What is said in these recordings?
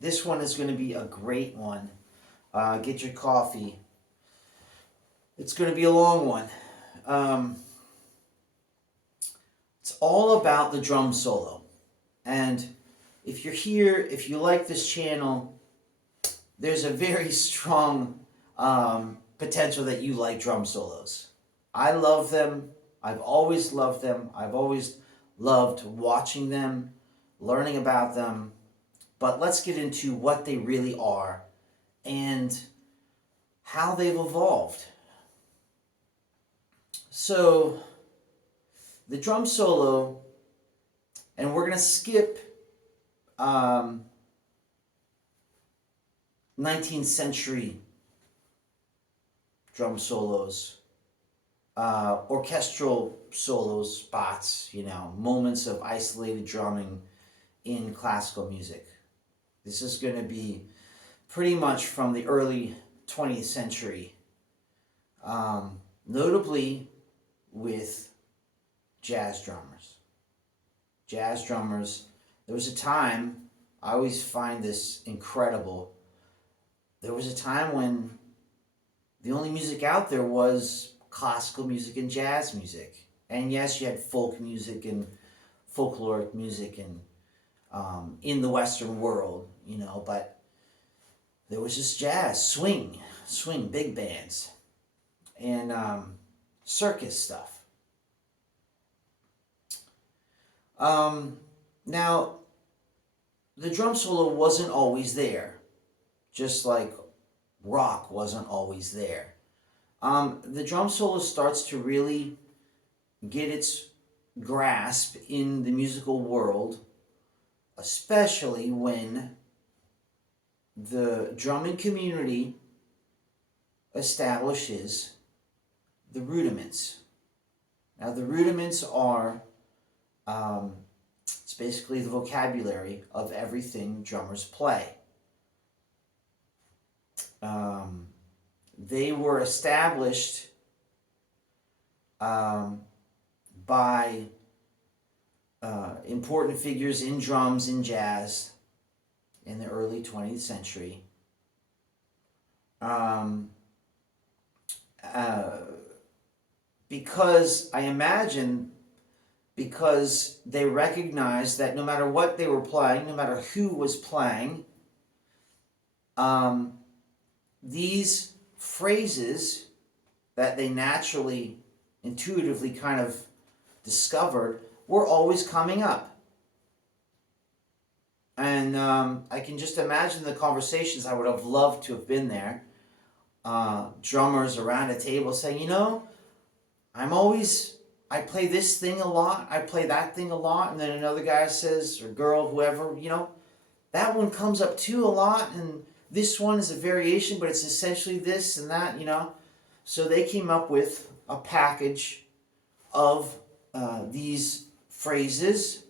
This one is going to be a great one. Get your coffee. It's going to be a long one. Um, it's all about the drum solo. And if you're here, if you like this channel, there's a very strong potential that you like drum solos. I love them. I've always loved them. I've always loved watching them, learning about them. But let's get into what they really are and how they've evolved. So, the drum solo, and we're going to skip 19th century drum solos, orchestral solo spots, moments of isolated drumming in classical music. This is going to be pretty much from the early 20th century, notably with jazz drummers. Jazz drummers, there was a time, I always find this incredible, there was a time when the only music out there was classical music and jazz music. And yes, you had folk music and folkloric music and in the Western world, but there was just jazz, swing, big bands, and circus stuff. Now, the drum solo wasn't always there, just like rock wasn't always there. The drum solo starts to really get its grasp in the musical world, especially when the drumming community establishes the rudiments. Now, the rudiments are it's basically the vocabulary of everything drummers play. They were established by important figures in drums and jazz in the early 20th century. Because I imagine, because they recognized that no matter what they were playing, no matter who was playing, these phrases that they naturally, intuitively kind of discovered were always coming up. And I can just imagine the conversations. I would have loved to have been there. Drummers around a table saying, I play this thing a lot, I play that thing a lot, and then another guy says, or girl, whoever, that one comes up too a lot, and this one is a variation, but it's essentially this and that, So they came up with a package of these phrases,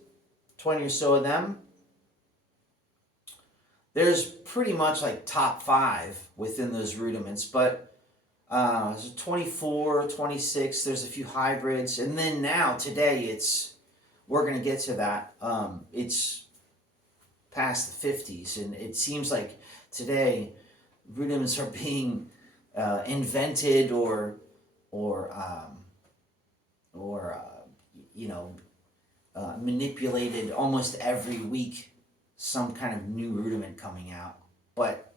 20 or so of them. There's pretty much like top 5 within those rudiments, but there's 24, 26, there's a few hybrids, and then now, today, we're going to get to that, it's past the 50s, and it seems like today rudiments are being invented or manipulated almost every week, some kind of new rudiment coming out. But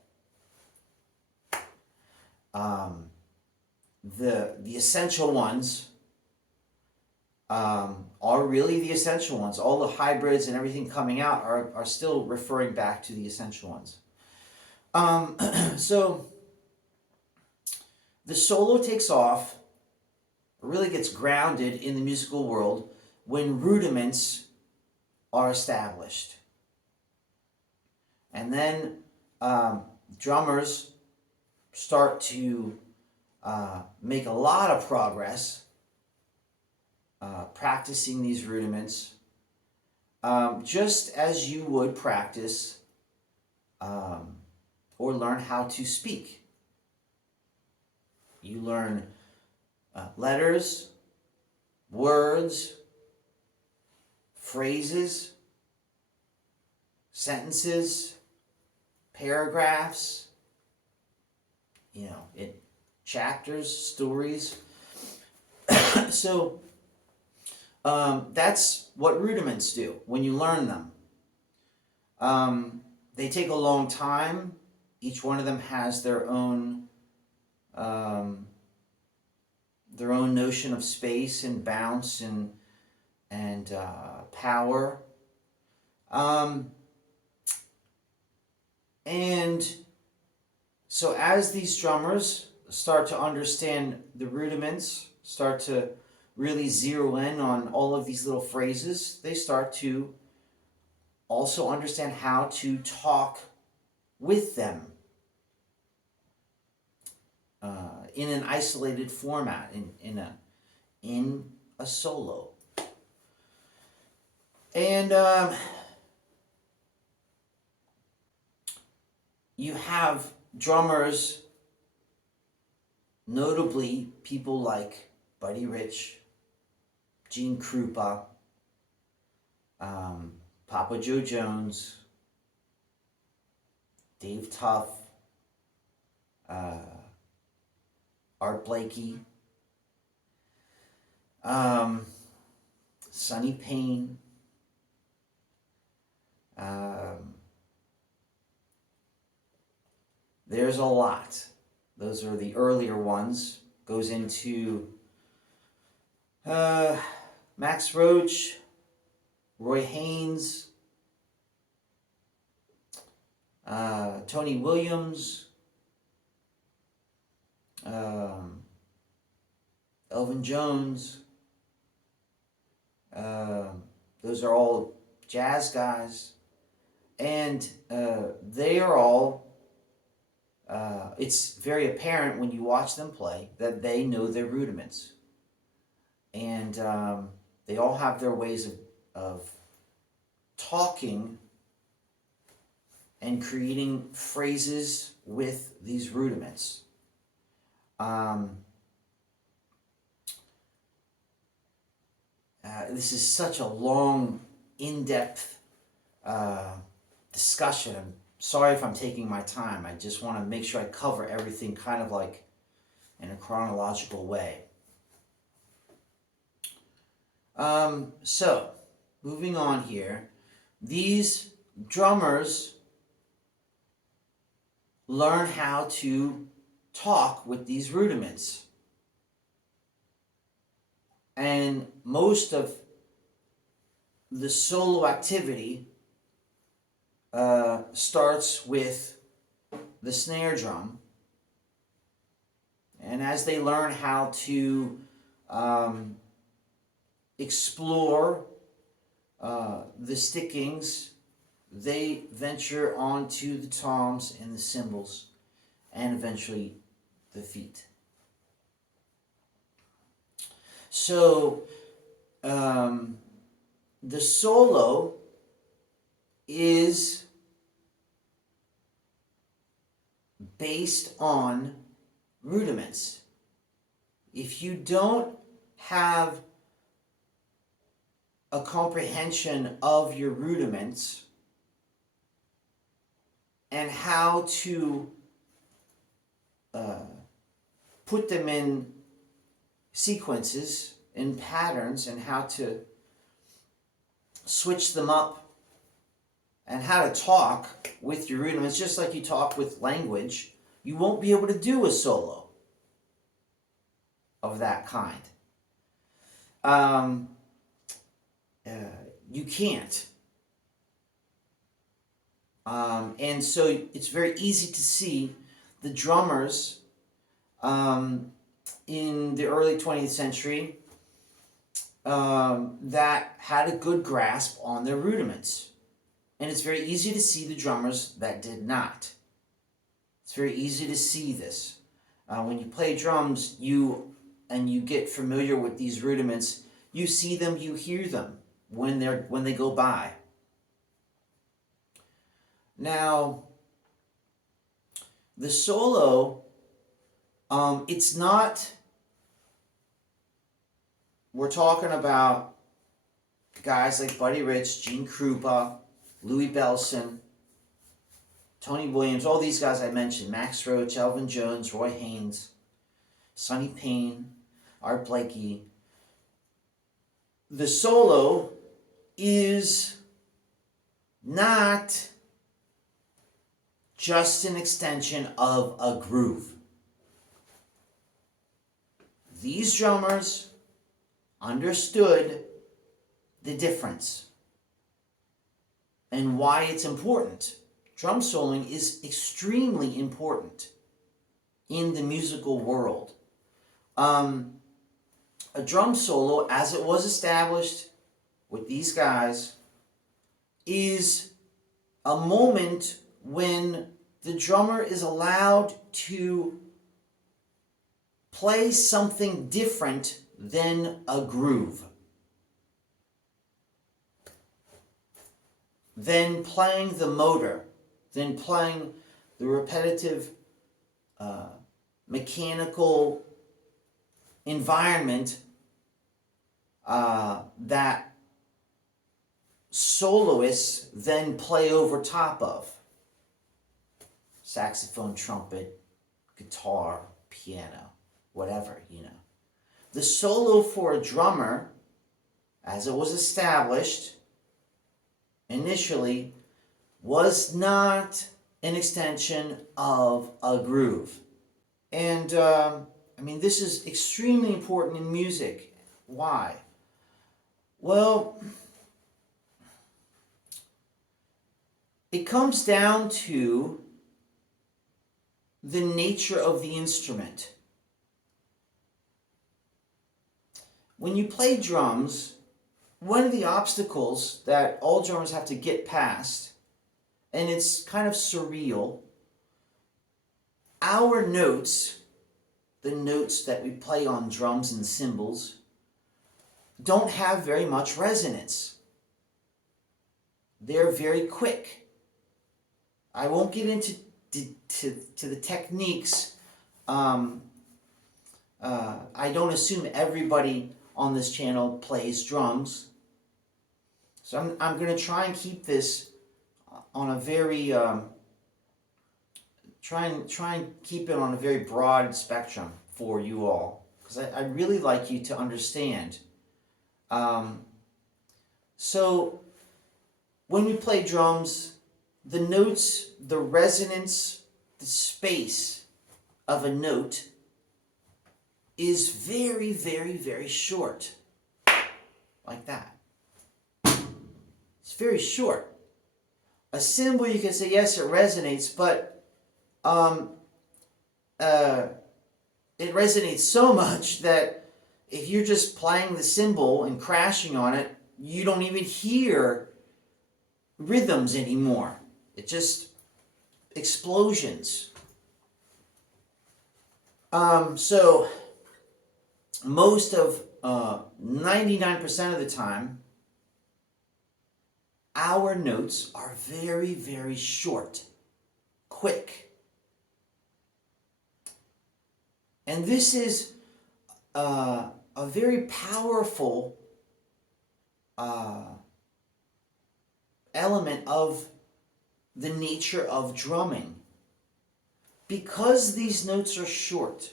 the essential ones are really the essential ones. All the hybrids and everything coming out are still referring back to the essential ones. So the solo takes off, really gets grounded in the musical world when rudiments are established. And then drummers start to make a lot of progress practicing these rudiments, just as you would practice or learn how to speak. You learn letters, words, phrases, sentences, paragraphs, chapters, stories. So that's what rudiments do when you learn them. They take a long time. Each one of them has their own notion of space and bounce and power. And so as these drummers start to understand the rudiments, start to really zero in on all of these little phrases, they start to also understand how to talk with them in an isolated format, in a solo. And you have drummers, notably people like Buddy Rich, Gene Krupa, Papa Joe Jones, Dave Tuff, Art Blakey, Sonny Payne, there's a lot. Those are the earlier ones. Goes into Max Roach, Roy Haynes, Tony Williams, Elvin Jones. Those are all jazz guys, and they are all. It's very apparent when you watch them play that they know their rudiments, and they all have their ways of talking and creating phrases with these rudiments. This is such a long, in-depth discussion. I'm sorry if I'm taking my time. I just want to make sure I cover everything kind of like in a chronological way. So, moving on here, these drummers learn how to talk with these rudiments. And most of the solo activity starts with the snare drum. And as they learn how to explore the stickings, they venture onto the toms and the cymbals, and eventually the feet. So the solo is based on rudiments. If you don't have a comprehension of your rudiments and how to put them in sequences and patterns, and how to switch them up, and how to talk with your rudiments, just like you talk with language, you won't be able to do a solo of that kind. You can't. And so it's very easy to see the drummers in the early 20th century that had a good grasp on their rudiments. And it's very easy to see the drummers that did not. It's very easy to see this. When you play drums, you get familiar with these rudiments, you see them, you hear them when they go by. Now, the solo, it's not, we're talking about guys like Buddy Rich, Gene Krupa, Louis Bellson, Tony Williams, all these guys I mentioned, Max Roach, Elvin Jones, Roy Haynes, Sonny Payne, Art Blakey. The solo is not just an extension of a groove. These drummers understood the difference and why it's important. Drum soloing is extremely important in the musical world. A drum solo, as it was established with these guys, is a moment when the drummer is allowed to play something different than a groove, than playing the motor, than playing the repetitive mechanical environment that soloists then play over top of. Saxophone, trumpet, guitar, piano, whatever, The solo for a drummer, as it was established initially, was not an extension of a groove. And, this is extremely important in music. Why? Well, it comes down to the nature of the instrument. When you play drums, one of the obstacles that all drummers have to get past, and it's kind of surreal, our notes, the notes that we play on drums and cymbals, don't have very much resonance. They're very quick. I won't get into the techniques. I don't assume everybody on this channel plays drums. So I'm going to try and keep this on a very, try and keep it on a very broad spectrum for you all. Because I'd really like you to understand. So when we play drums, the notes, the resonance, the space of a note is very, very, very short. Like that. It's very short. A cymbal, you can say, yes, it resonates, but it resonates so much that if you're just playing the cymbal and crashing on it, you don't even hear rhythms anymore. It just explosions. So most of 99% of the time, our notes are very, very short, quick. And this is a very powerful element of the nature of drumming. Because these notes are short,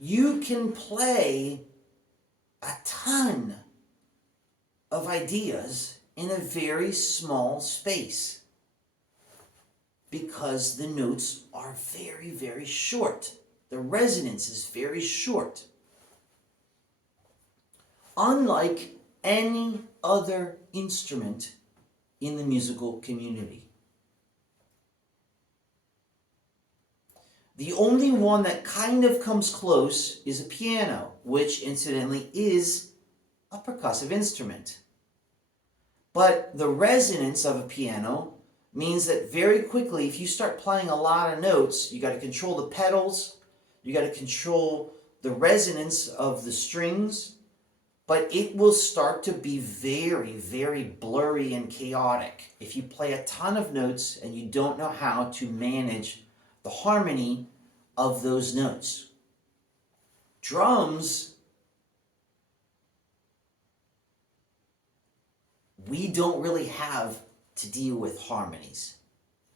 you can play a ton of ideas in a very small space because the notes are very, very short. The resonance is very short. Unlike any other instrument in the musical community. The only one that kind of comes close is a piano, which incidentally is a percussive instrument. But the resonance of a piano means that very quickly, if you start playing a lot of notes, you got to control the pedals, you got to control the resonance of the strings, but it will start to be very, very blurry and chaotic if you play a ton of notes and you don't know how to manage the harmony of those notes. Drums, we don't really have to deal with harmonies.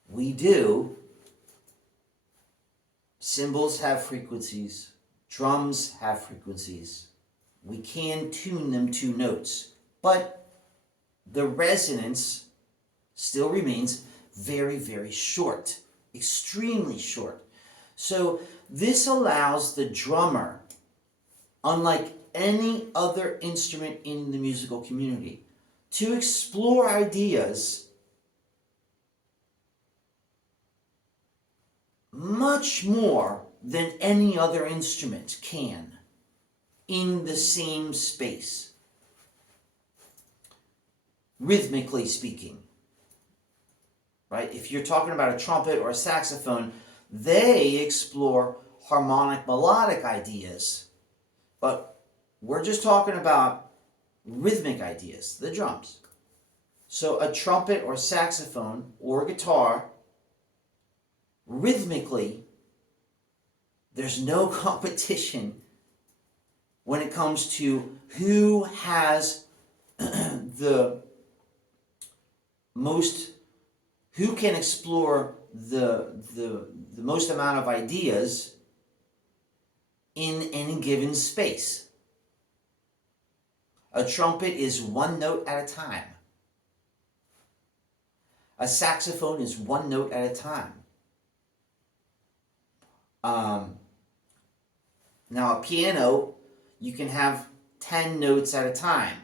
We do. Cymbals have frequencies. Drums have frequencies. We can tune them to notes. But the resonance still remains very, very short. Extremely short. So this allows the drummer, unlike any other instrument in the musical community, to explore ideas much more than any other instrument can in the same space, rhythmically speaking. Right? If you're talking about a trumpet or a saxophone, they explore harmonic melodic ideas, but we're just talking about rhythmic ideas, the drums. So a trumpet or saxophone or guitar, rhythmically, there's no competition when it comes to who has the most, who can explore the most amount of ideas in any given space. A trumpet is one note at a time. A saxophone is one note at a time. Now a piano, you can have 10 notes at a time.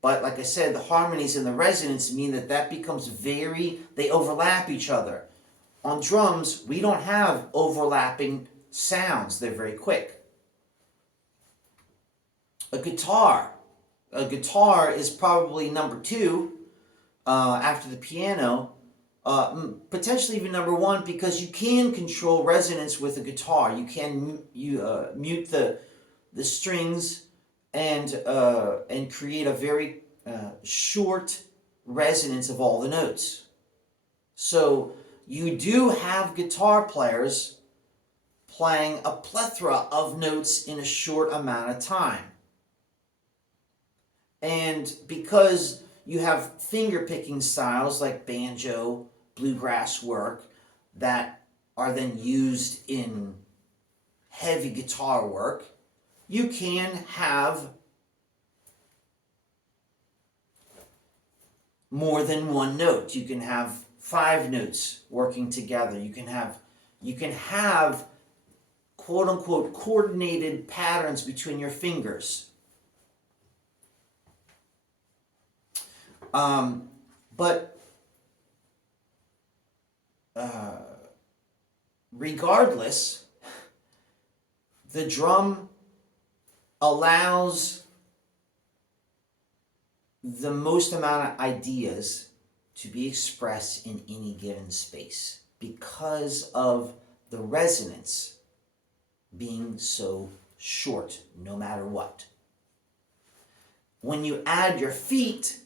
But like I said, the harmonies and the resonance mean that becomes they overlap each other. On drums, we don't have overlapping sounds. They're very quick. A guitar is probably number 2 after the piano, potentially even number 1, because you can control resonance with a guitar. You can mute the strings and create a very short resonance of all the notes. So you do have guitar players playing a plethora of notes in a short amount of time. And because you have finger-picking styles like banjo, bluegrass work that are then used in heavy guitar work, you can have more than one note. You can have 5 notes working together. You can have quote unquote coordinated patterns between your fingers. But regardless, the drum allows the most amount of ideas to be expressed in any given space because of the resonance being so short, no matter what. When you add your feet,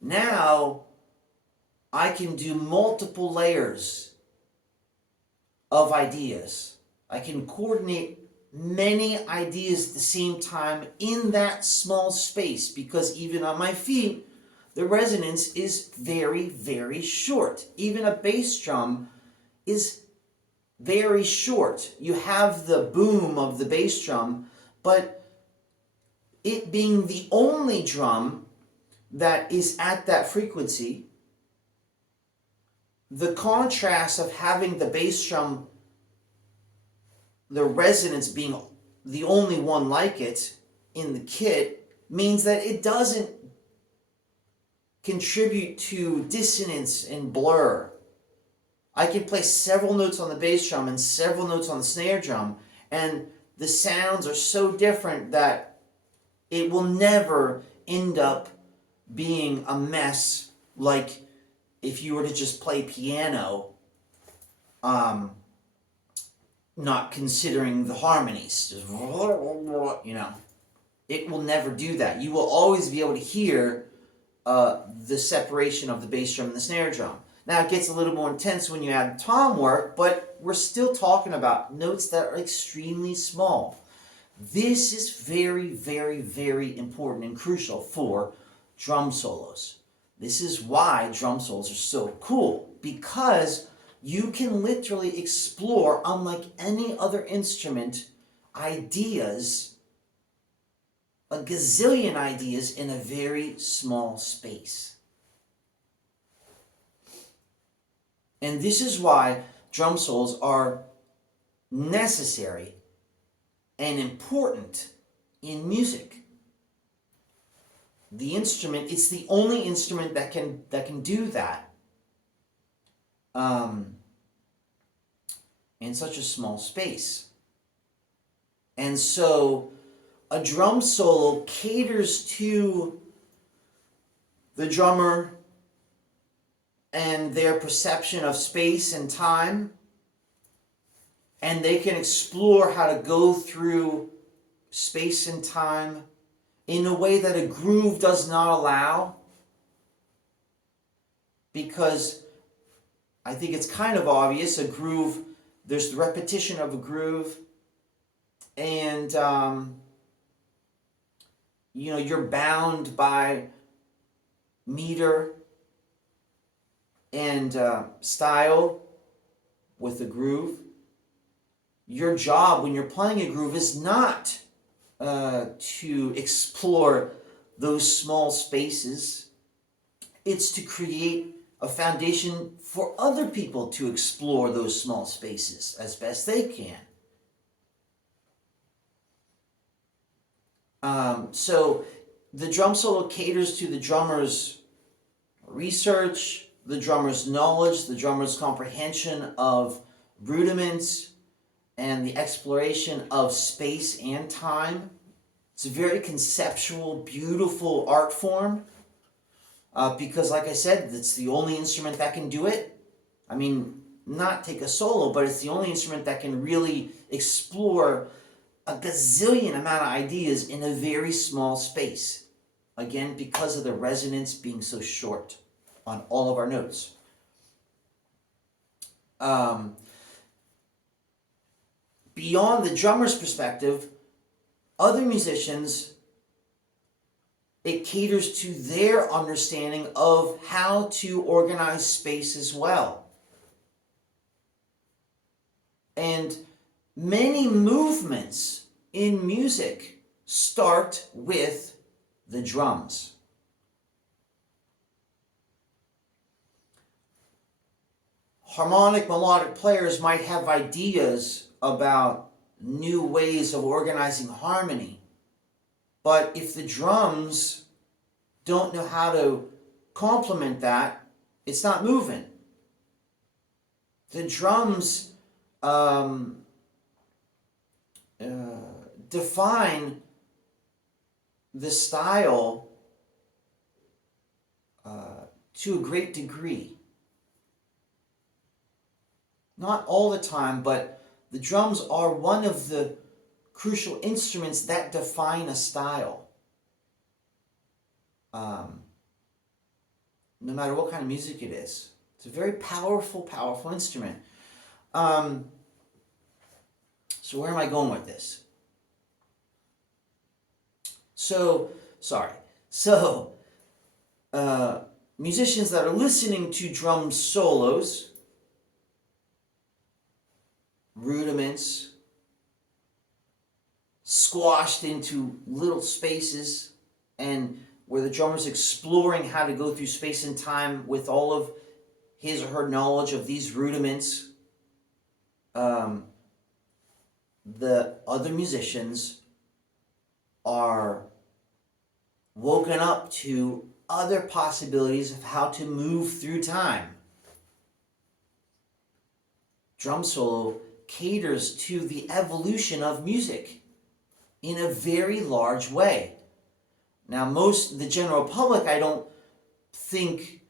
now I can do multiple layers of ideas. I can coordinate many ideas at the same time in that small space, because even on my feet, the resonance is very, very short. Even a bass drum is very short. You have the boom of the bass drum, but it being the only drum that is at that frequency, the contrast of having the bass drum, the resonance being the only one like it in the kit, means that it doesn't contribute to dissonance and blur. I can play several notes on the bass drum and several notes on the snare drum, and the sounds are so different that it will never end up being a mess like if you were to just play piano, not considering the harmonies. Just, you know, it will never do that. You will always be able to hear the separation of the bass drum and the snare drum. Now it gets a little more intense when you add tom work, but we're still talking about notes that are extremely small. This is very, very, very important and crucial for drum solos. This is why drum solos are so cool, because you can literally explore, unlike any other instrument, ideas, a gazillion ideas in a very small space. And this is why drum solos are necessary and important in music. The instrument, it's the only instrument that can do that in such a small space. And so a drum solo caters to the drummer and their perception of space and time, and they can explore how to go through space and time in a way that a groove does not allow, because I think it's kind of obvious, a groove, there's the repetition of a groove, and you're bound by meter and style with a groove. Your job when you're playing a groove is not to explore those small spaces. It's to create a foundation for other people to explore those small spaces as best they can. So the drum solo caters to the drummer's research, the drummer's knowledge, the drummer's comprehension of rudiments, and the exploration of space and time. It's a very conceptual, beautiful art form because, like I said, it's the only instrument that can do it. I mean, not take a solo, but it's the only instrument that can really explore a gazillion amount of ideas in a very small space. Again, because of the resonance being so short on all of our notes. Beyond the drummer's perspective, other musicians, it caters to their understanding of how to organize space as well. And many movements in music start with the drums. Harmonic melodic players might have ideas about new ways of organizing harmony, but if the drums don't know how to complement that, it's not moving. The drums define the style to a great degree. Not all the time, but the drums are one of the crucial instruments that define a style. No matter what kind of music it is. It's a very powerful, powerful instrument. So where am I going with this? Musicians that are listening to drum solos, rudiments, squashed into little spaces, and where the drummer's exploring how to go through space and time with all of his or her knowledge of these rudiments. The other musicians are woken up to other possibilities of how to move through time. Drum solo caters to the evolution of music in a very large way. Now, the general public, I don't think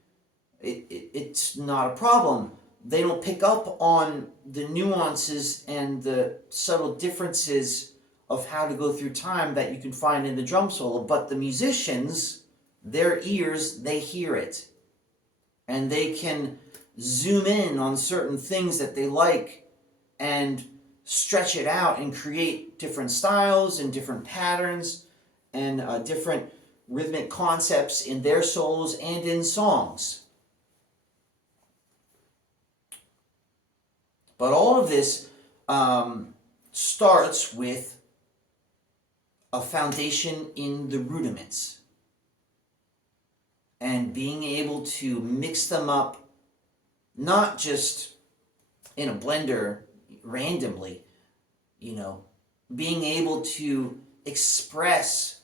it's not a problem. They don't pick up on the nuances and the subtle differences of how to go through time that you can find in the drum solo. But the musicians, their ears, they hear it. And they can zoom in on certain things that they like and stretch it out and create different styles and different patterns and different rhythmic concepts in their solos and in songs. But all of this starts with a foundation in the rudiments and being able to mix them up, not just in a blender randomly, being able to express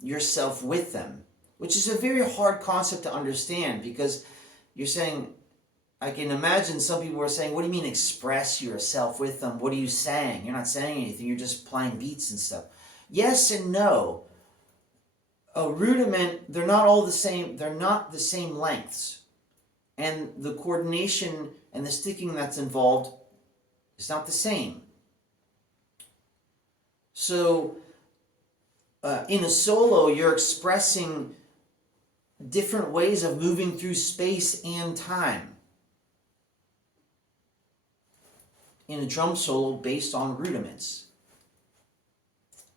yourself with them, which is a very hard concept to understand, because you're saying, I can imagine some people are saying, what do you mean express yourself with them? What are you saying? You're not saying anything, you're just playing beats and stuff. Yes and no. A rudiment, they're not all the same, they're not the same lengths. And the coordination and the sticking that's involved is not the same. So, in a solo, you're expressing different ways of moving through space and time. In a drum solo based on rudiments.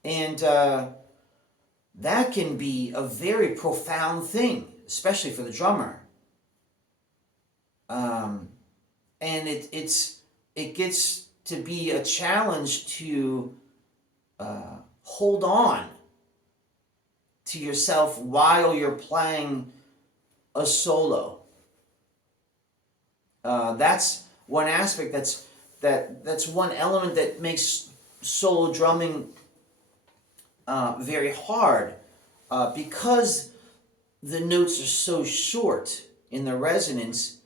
And that can be a very profound thing, especially for the drummer. And it gets to be a challenge to hold on to yourself while you're playing a solo. That's one aspect, that's one element that makes solo drumming very hard, because the notes are so short in the resonance.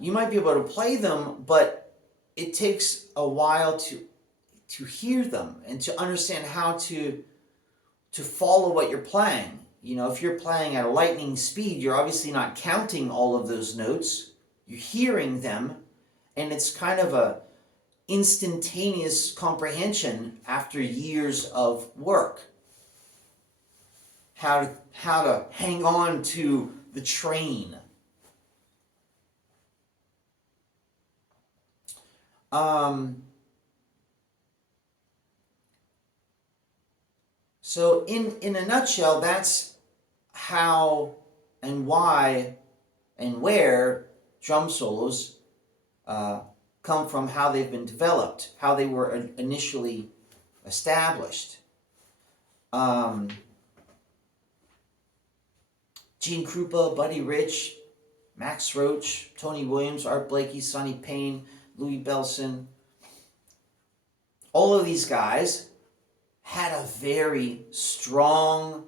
You might be able to play them, but it takes a while to hear them and to understand how to follow what you're playing. If you're playing at a lightning speed, you're obviously not counting all of those notes. You're hearing them, and it's kind of a instantaneous comprehension after years of work. How to hang on to the train. So in a nutshell, that's how and why and where drum solos come from, how they've been developed, how they were initially established. Gene Krupa, Buddy Rich, Max Roach, Tony Williams, Art Blakey, Sonny Payne, Louis Bellson. All of these guys had a very strong,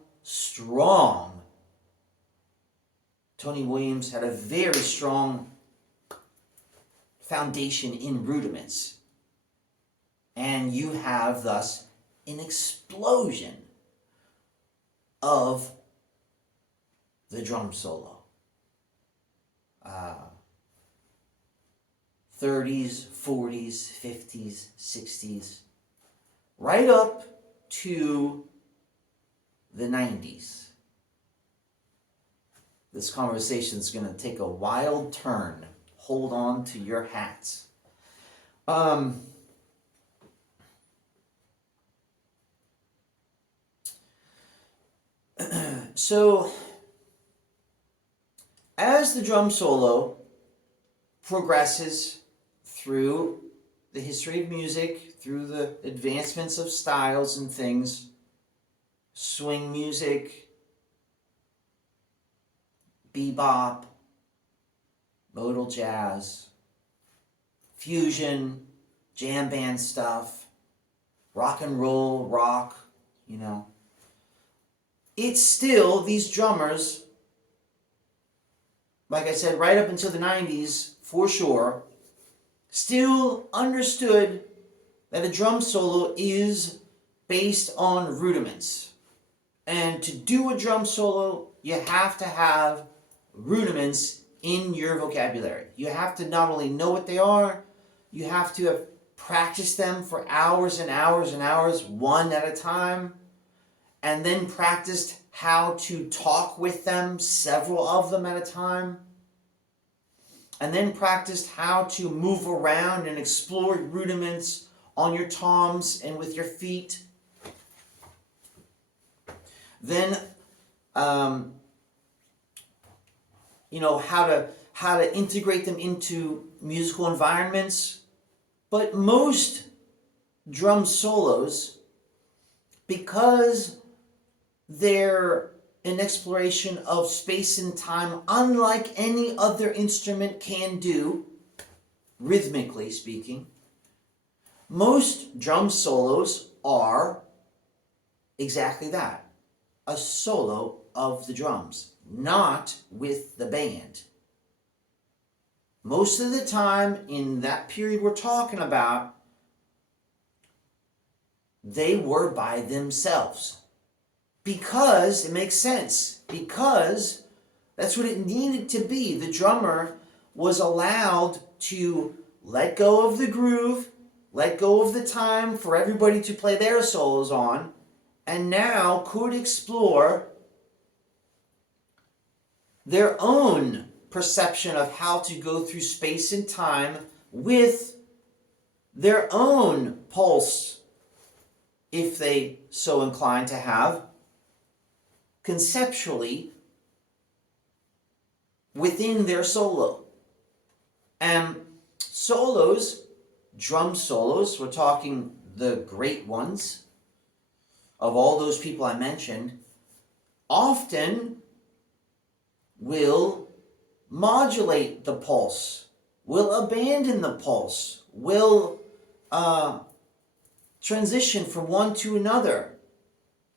Tony Williams had a very strong foundation in rudiments. And you have thus an explosion of the drum solo. 30s, 40s, 50s, 60s, right up to the 90s. This conversation is going to take a wild turn. Hold on to your hats. So, as the drum solo progresses through the history of music, through the advancements of styles and things, swing music, bebop, modal jazz, fusion, jam band stuff, rock and roll, rock, it's still, these drummers, like I said, right up until the 90s, for sure, still understood that a drum solo is based on rudiments. And to do a drum solo, you have to have rudiments in your vocabulary. You have to not only know what they are, you have to have practiced them for hours and hours and hours, one at a time, and then practiced how to talk with them, several of them at a time, and then practiced how to move around and explore rudiments on your toms and with your feet. then how to integrate them into musical environments. But most drum solos, because they're an exploration of space and time unlike any other instrument can do, rhythmically speaking, most drum solos are exactly that, a solo of the drums, not with the band. Most of the time in that period we're talking about, they were by themselves. Because it makes sense. Because that's what it needed to be. The drummer was allowed to let go of the groove, let go of the time for everybody to play their solos on, and now could explore their own perception of how to go through space and time with their own pulse, if they so inclined to have, conceptually within their solo. And solos, drum solos, we're talking the great ones of all those people I mentioned, often will modulate the pulse, will abandon the pulse, will transition from one to another,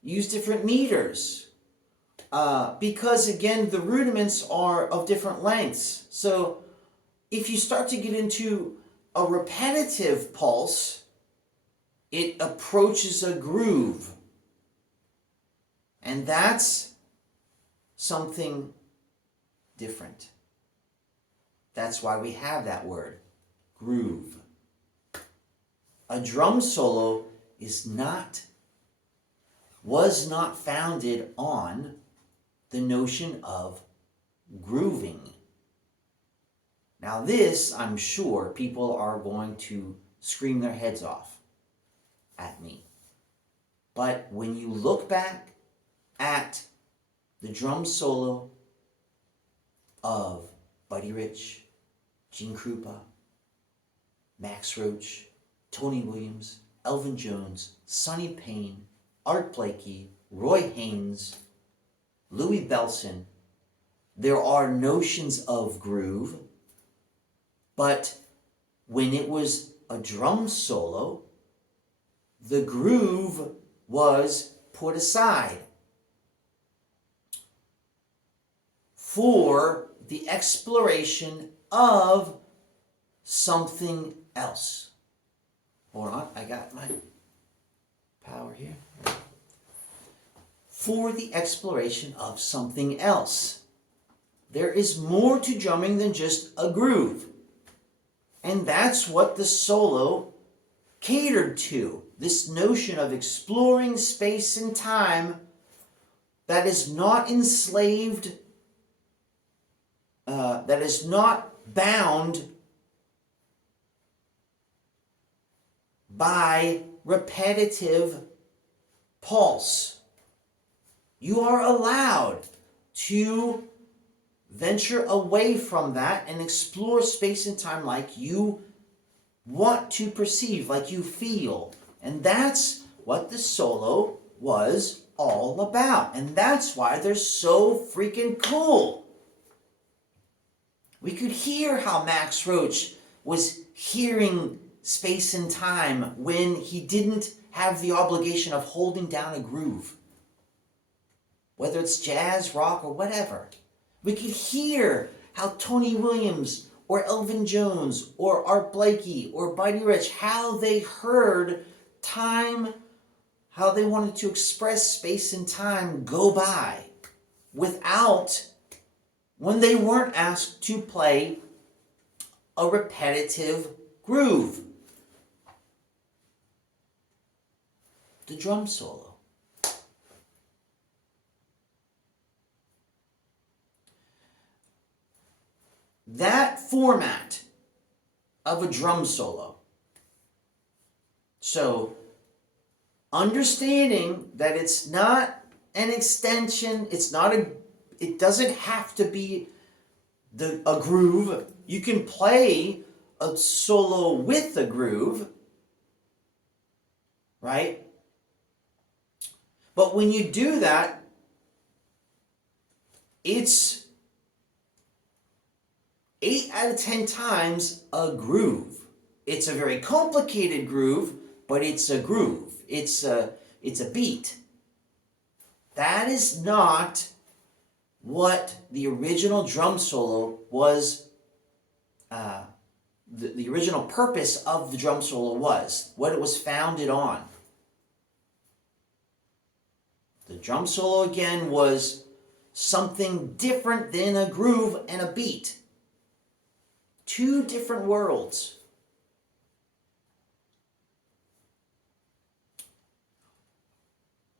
use different meters, because again the rudiments are of different lengths. So if you start to get into a repetitive pulse, it approaches a groove, and that's something different. That's why we have that word, groove. A drum solo was not founded on the notion of grooving. Now this, I'm sure, people are going to scream their heads off at me. But when you look back at the drum solo of Buddy Rich, Gene Krupa, Max Roach, Tony Williams, Elvin Jones, Sonny Payne, Art Blakey, Roy Haynes, Louis Bellson, there are notions of groove, but when it was a drum solo, the groove was put aside for the exploration of something else. Hold on, I got my power here. For the exploration of something else. There is more to drumming than just a groove. And that's what the solo catered to. This notion of exploring space and time that is not enslaved, that is not bound by repetitive pulse. You are allowed to venture away from that and explore space and time like you want to perceive, like you feel. And that's what the solo was all about. And that's why they're so freaking cool. We could hear how Max Roach was hearing space and time when he didn't have the obligation of holding down a groove. Whether it's jazz, rock, or whatever. We could hear how Tony Williams or Elvin Jones or Art Blakey or Buddy Rich, how they heard time, how they wanted to express space and time go by without, when they weren't asked to play a repetitive groove. The drum solo. That format of a drum solo. So, understanding that it's not an extension. It doesn't have to be a groove. You can play a solo with a groove, right? But when you do that, it's 8 out of 10 times a groove. It's a very complicated groove, but it's a groove. It's a beat. That is not what the original drum solo was, the original purpose of the drum solo was, what it was founded on. The drum solo, again, was something different than a groove and a beat. Two different worlds.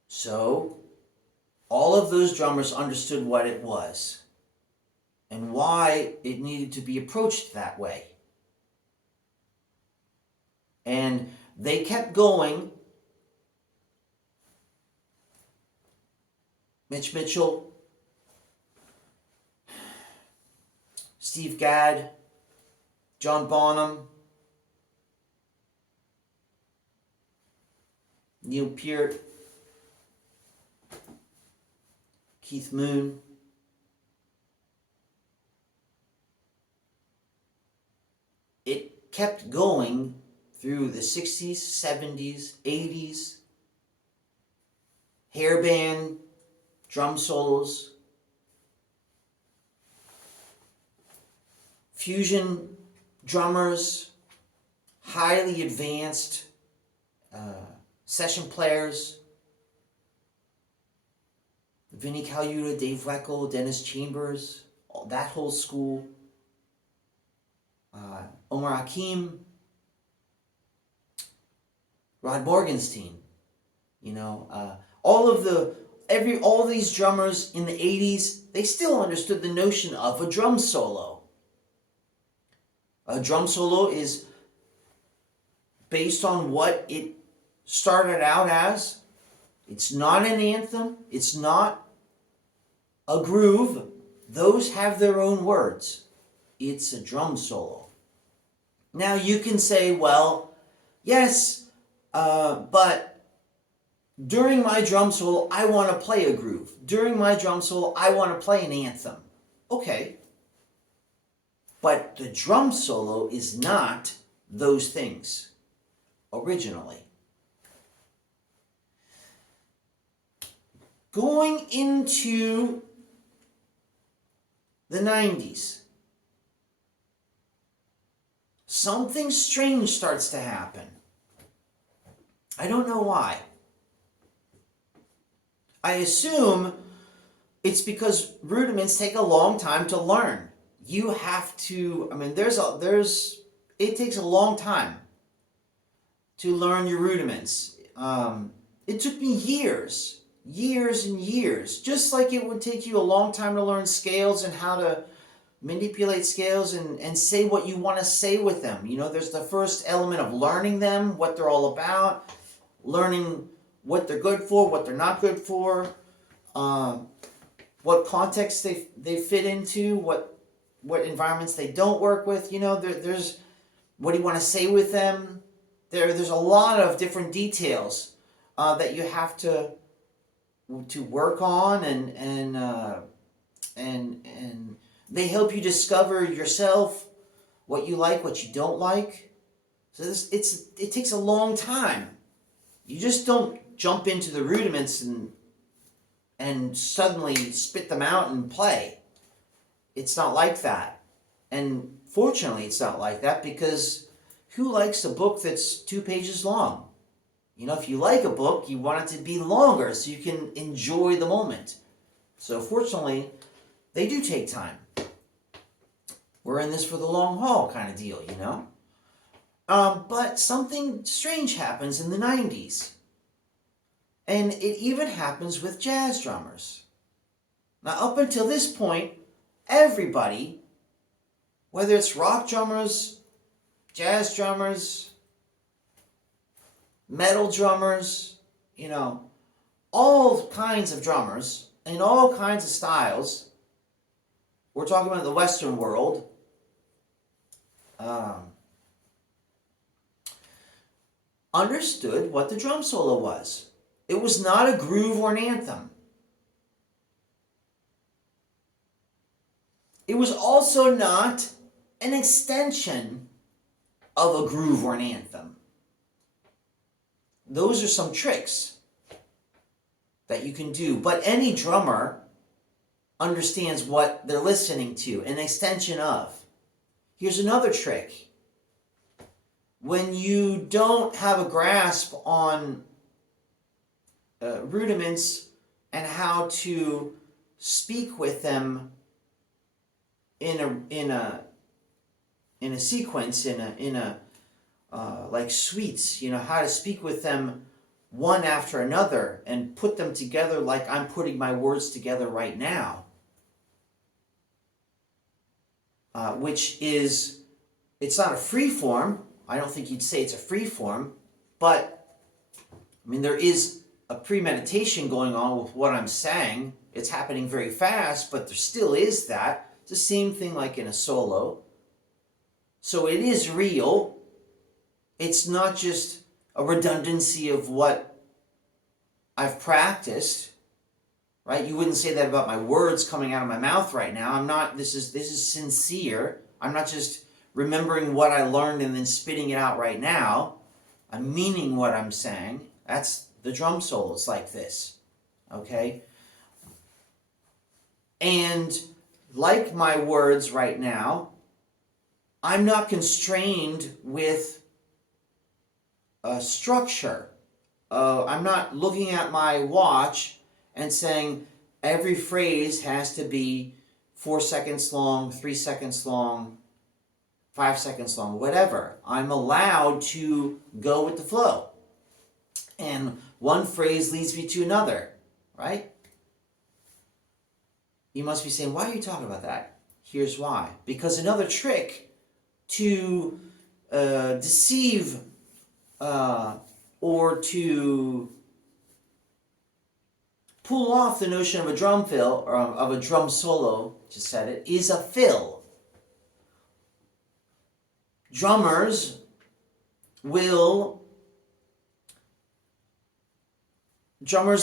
So, all of those drummers understood what it was and why it needed to be approached that way. And they kept going. Mitch Mitchell, Steve Gadd, John Bonham, Neil Peart, Keith Moon. It kept going through the 60s, 70s, 80s, hairband, drum solos, fusion drummers, highly advanced session players, Vinnie Colaiuta, Dave Weckl, Dennis Chambers, that whole school, Omar Hakim, Rod Morgenstein, all these drummers in the 80s, they still understood the notion of a drum solo. A drum solo is based on what it started out as. It's not an anthem. It's not a groove. Those have their own words. It's a drum solo. Now you can say, well, yes, but during my drum solo, I want to play a groove. During my drum solo, I want to play an anthem. Okay. But the drum solo is not those things originally. Going into the 90s, something strange starts to happen. I don't know why. I assume it's because rudiments take a long time to learn. You have to, it takes a long time to learn your rudiments. It took me years and years, just like it would take you a long time to learn scales and how to manipulate scales and say what you want to say with them. There's the first element of learning them, what they're all about, learning what they're good for, what they're not good for, what context they fit into, what environments they don't work with. There's what do you want to say with them. There's a lot of different details that you have to work on, and they help you discover yourself, what you like, what you don't like. So it takes a long time. You just don't jump into the rudiments and suddenly spit them out and play. It's not like that. And fortunately, it's not like that, because who likes a book that's 2 pages long? If you like a book, you want it to be longer so you can enjoy the moment. So fortunately, they do take time. We're in this for the long haul kind of deal, But something strange happens in the 90s. And it even happens with jazz drummers. Now, up until this point, everybody, whether it's rock drummers, jazz drummers, metal drummers, all kinds of drummers in all kinds of styles. We're talking about the Western world. Understood what the drum solo was. It was not a groove or an anthem. It was also not an extension of a groove or an anthem. Those are some tricks that you can do. But any drummer understands what they're listening to, an extension of. Here's another trick. When you don't have a grasp on rudiments and how to speak with them in a sequence, like suites, how to speak with them one after another and put them together like I'm putting my words together right now, which is, it's not a free form. I don't think you'd say it's a free form, but there is a premeditation going on with what I'm saying. It's happening very fast, but there still is that. It's the same thing like in a solo. So it is real. It's not just a redundancy of what I've practiced, right? You wouldn't say that about my words coming out of my mouth right now. I'm not, this is sincere. I'm not just remembering what I learned and then spitting it out right now. I'm meaning what I'm saying. That's the drum solo. It's like this, okay? And like my words right now, I'm not constrained with a structure. I'm not looking at my watch and saying every phrase has to be 4 seconds long, 3 seconds long, 5 seconds long, whatever. I'm allowed to go with the flow. And one phrase leads me to another, right? You must be saying, why are you talking about that? Here's why. Because another trick to deceive or to pull off the notion of a drum fill, or of a drum solo, just said it, is a fill. Drummers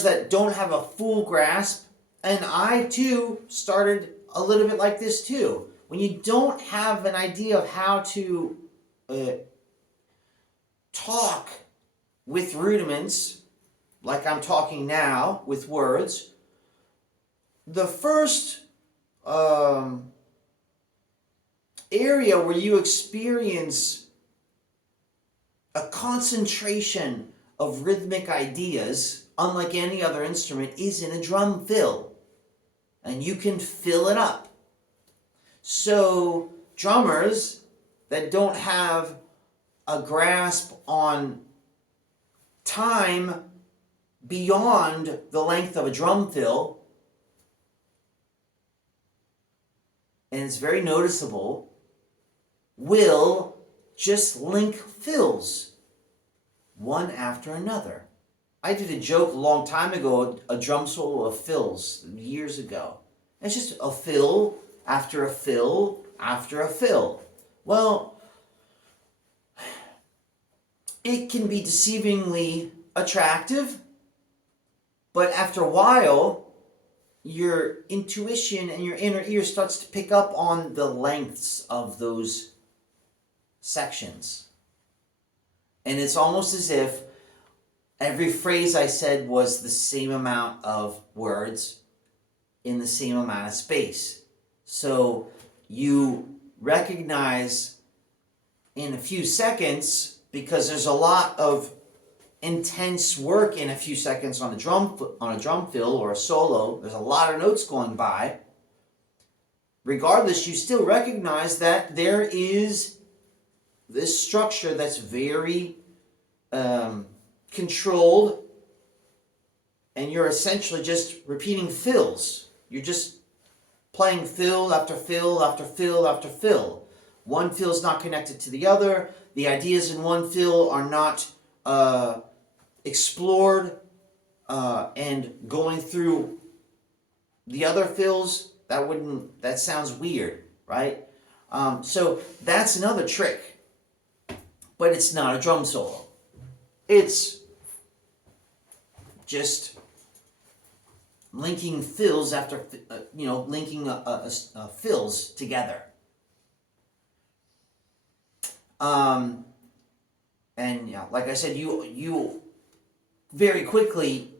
that don't have a full grasp, and I too started a little bit like this too. When you don't have an idea of how to talk with rudiments, like I'm talking now with words, the first area where you experience a concentration of rhythmic ideas, unlike any other instrument, is in a drum fill. And you can fill it up. So drummers that don't have a grasp on time beyond the length of a drum fill, and it's very noticeable, will just link fills one after another. I did a joke a long time ago, a drum solo of fills, years ago. It's just a fill after a fill after a fill. Well, it can be deceivingly attractive, but after a while, your intuition and your inner ear starts to pick up on the lengths of those sections. And it's almost as if every phrase I said was the same amount of words in the same amount of space. So you recognize in a few seconds, because there's a lot of intense work in a few seconds on a drum fill or a solo, there's a lot of notes going by. Regardless, you still recognize that there is this structure that's very controlled, and you're essentially just repeating fills. You're just playing fill after fill after fill after fill. One fill is not connected to the other. The ideas in one fill are not explored and going through the other fills, that sounds weird, right? So that's another trick, but it's not a drum solo. It's just linking fills after, linking fills together. And like I said, you very quickly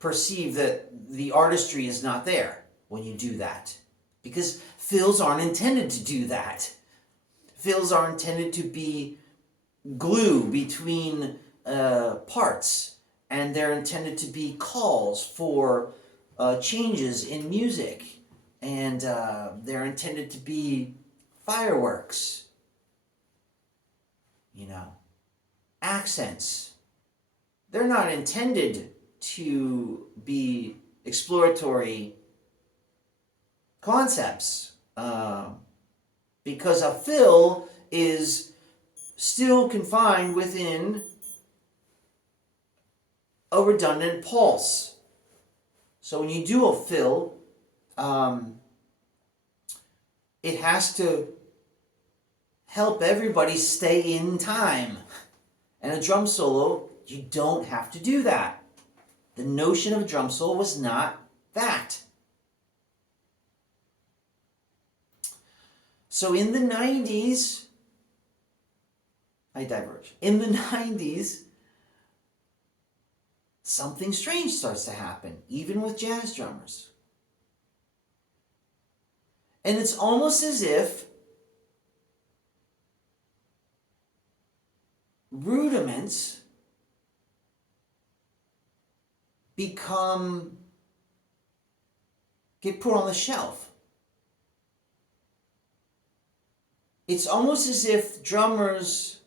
perceive that the artistry is not there when you do that, because fills aren't intended to do that. Fills are intended to be glue between parts, and they're intended to be calls for changes in music, and they're intended to be fireworks, accents. They're not intended to be exploratory concepts, because a fill is still confined within a redundant pulse. So when you do a fill, it has to help everybody stay in time. And a drum solo, you don't have to do that. The notion of a drum solo was not that. So in the 90s, I diverge. In the 90s, something strange starts to happen, even with jazz drummers. And it's almost as if rudiments get put on the shelf. It's almost as if the drummers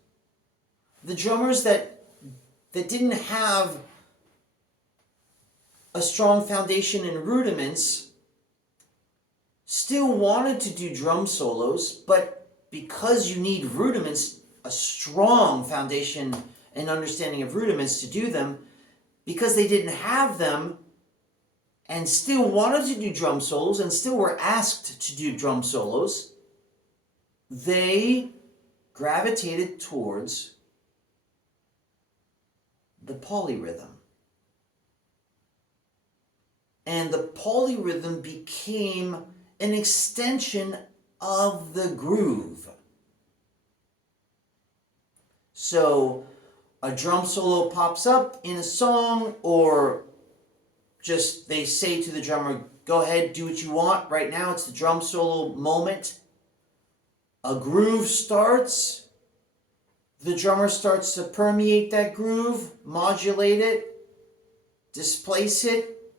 that didn't have a strong foundation in rudiments still wanted to do drum solos, but because you need rudiments, a strong foundation and understanding of rudiments to do them, because they didn't have them and still wanted to do drum solos and still were asked to do drum solos, they gravitated towards the polyrhythm. And the polyrhythm became an extension of the groove. So a drum solo pops up in a song, or just they say to the drummer, go ahead, do what you want. Right now it's the drum solo moment. A groove starts. The drummer starts to permeate that groove, modulate it, displace it,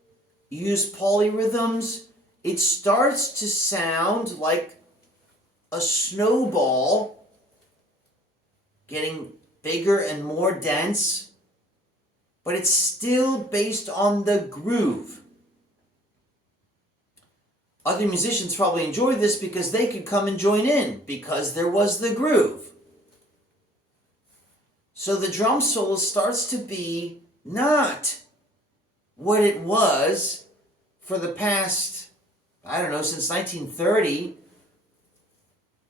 use polyrhythms. It starts to sound like a snowball getting bigger and more dense, but it's still based on the groove. Other musicians probably enjoy this because they could come and join in because there was the groove. So the drum solo starts to be not what it was for the past, since 1930,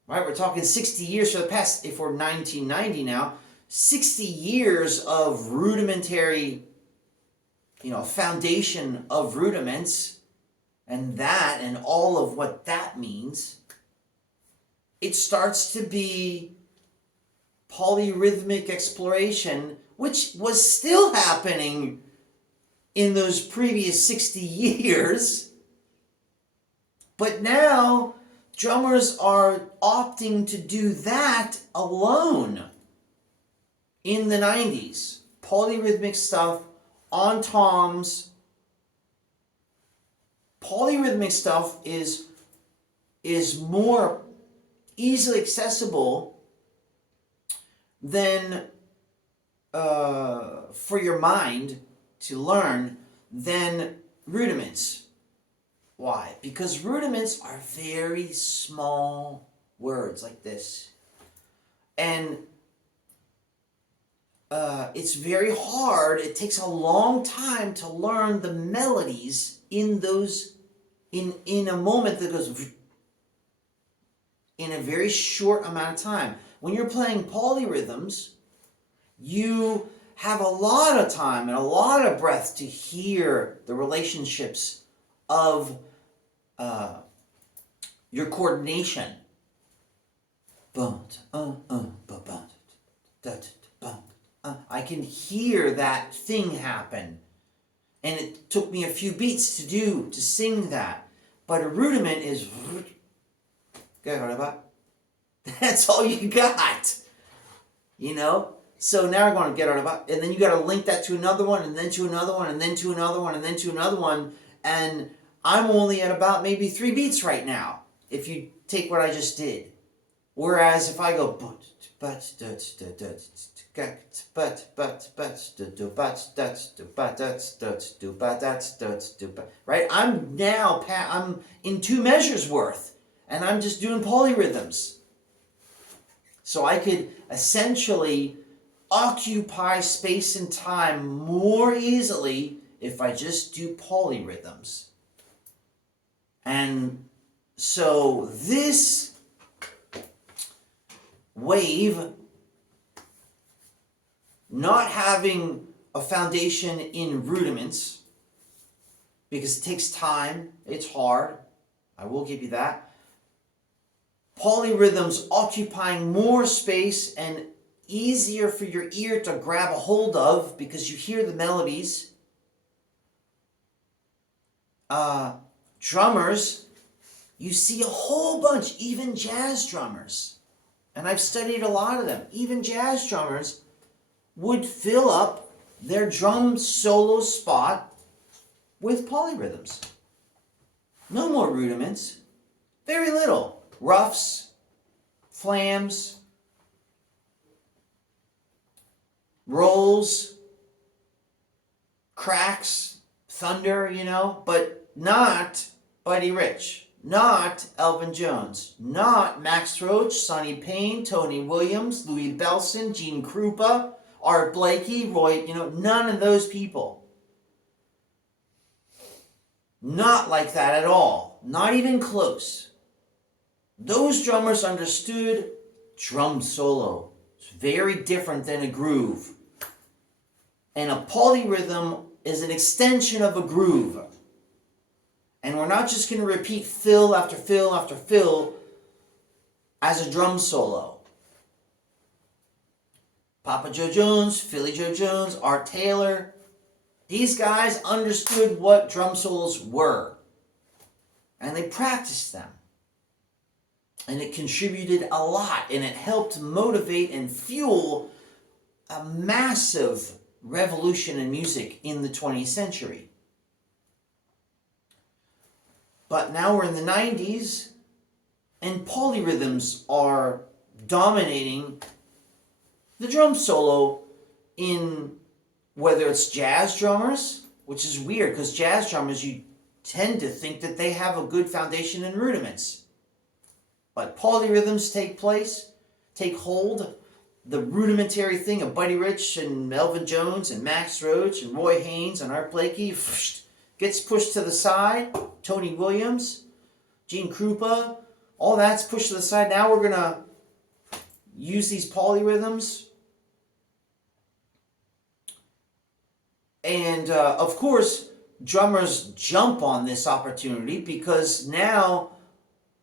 right? We're talking 60 years for the past, if we're 1990 now, 60 years of rudimentary, foundation of rudiments, and all of what that means. It starts to be polyrhythmic exploration, which was still happening in those previous 60 years. But now, drummers are opting to do that alone in the 90s. Polyrhythmic stuff on toms. Polyrhythmic stuff is more easily accessible than for your mind to learn than rudiments. Why? Because rudiments are very small words like this. And it's very hard. It takes a long time to learn the melodies in those, in a moment that goes in a very short amount of time. When you're playing polyrhythms, you have a lot of time and a lot of breath to hear the relationships of your coordination. I can hear that thing happen. And it took me a few beats to sing that. But a rudiment is... That's all you got. You know? So now we're going to get on about, and then you got to link that to another one, and then to another one, and then to another one, and then to another one. And I'm only at about maybe 3 beats right now, if you take what I just did. Whereas if I go, right? I'm in 2 measures worth, and I'm just doing polyrhythms. So I could essentially occupy space and time more easily if I just do polyrhythms. And so this wave, not having a foundation in rudiments, because it takes time, it's hard, I will give you that. Polyrhythms occupying more space and easier for your ear to grab a hold of because you hear the melodies. Drummers, you see a whole bunch, even jazz drummers, and I've studied a lot of them, even jazz drummers would fill up their drum solo spot with polyrhythms. No more rudiments, very little. Ruffs, flams, rolls, cracks, thunder, but not Buddy Rich, not Elvin Jones, not Max Roach, Sonny Payne, Tony Williams, Louis Bellson, Gene Krupa, Art Blakey, Roy, none of those people. Not like that at all. Not even close. Those drummers understood drum solo. It's very different than a groove. And a polyrhythm is an extension of a groove. And we're not just going to repeat fill after fill after fill as a drum solo. Papa Joe Jones, Philly Joe Jones, Art Taylor, these guys understood what drum solos were. And they practiced them. And it contributed a lot. And it helped motivate and fuel a massive revolution in music in the 20th century. But now we're in the 90s, and polyrhythms are dominating the drum solo in whether it's jazz drummers, which is weird because jazz drummers, you tend to think that they have a good foundation in rudiments. But polyrhythms take hold. The rudimentary thing of Buddy Rich and Elvin Jones and Max Roach and Roy Haynes and Art Blakey gets pushed to the side. Tony Williams, Gene Krupa, all that's pushed to the side. Now we're going to use these polyrhythms. And of course, drummers jump on this opportunity because now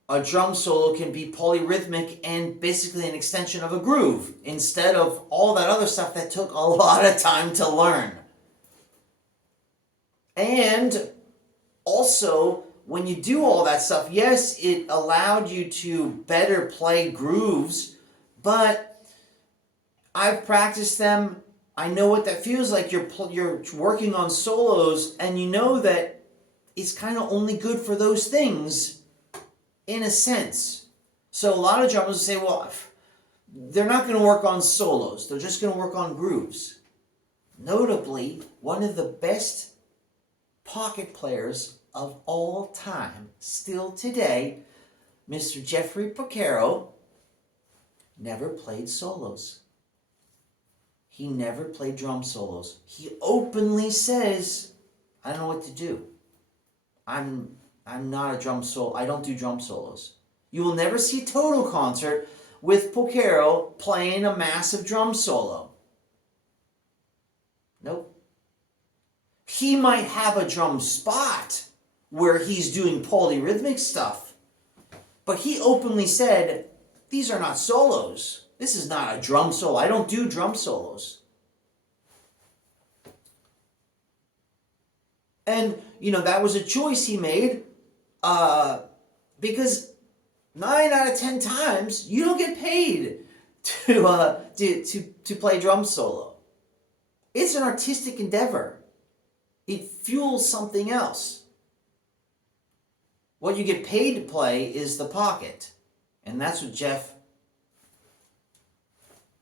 a drum solo can be polyrhythmic and basically an extension of a groove instead of all that other stuff that took a lot of time to learn. And also, when you do all that stuff, yes, it allowed you to better play grooves, but I've practiced them. I know what that feels like. You're working on solos, and you know that it's kind of only good for those things, in a sense. So a lot of drummers say, well, they're not going to work on solos. They're just going to work on grooves. Notably, one of the best pocket players of all time, still today, Mr. Jeffrey Porcaro, never played solos. He never played drum solos. He openly says, I don't know what to do. I'm not a drum solo. I don't do drum solos. You will never see a Toto concert with Porcaro playing a massive drum solo. Nope. He might have a drum spot where he's doing polyrhythmic stuff, but he openly said, these are not solos. This is not a drum solo. I don't do drum solos. And, that was a choice he made because 9 out of 10 times you don't get paid to play drum solo. It's an artistic endeavor. It fuels something else. What you get paid to play is the pocket. And that's what Jeff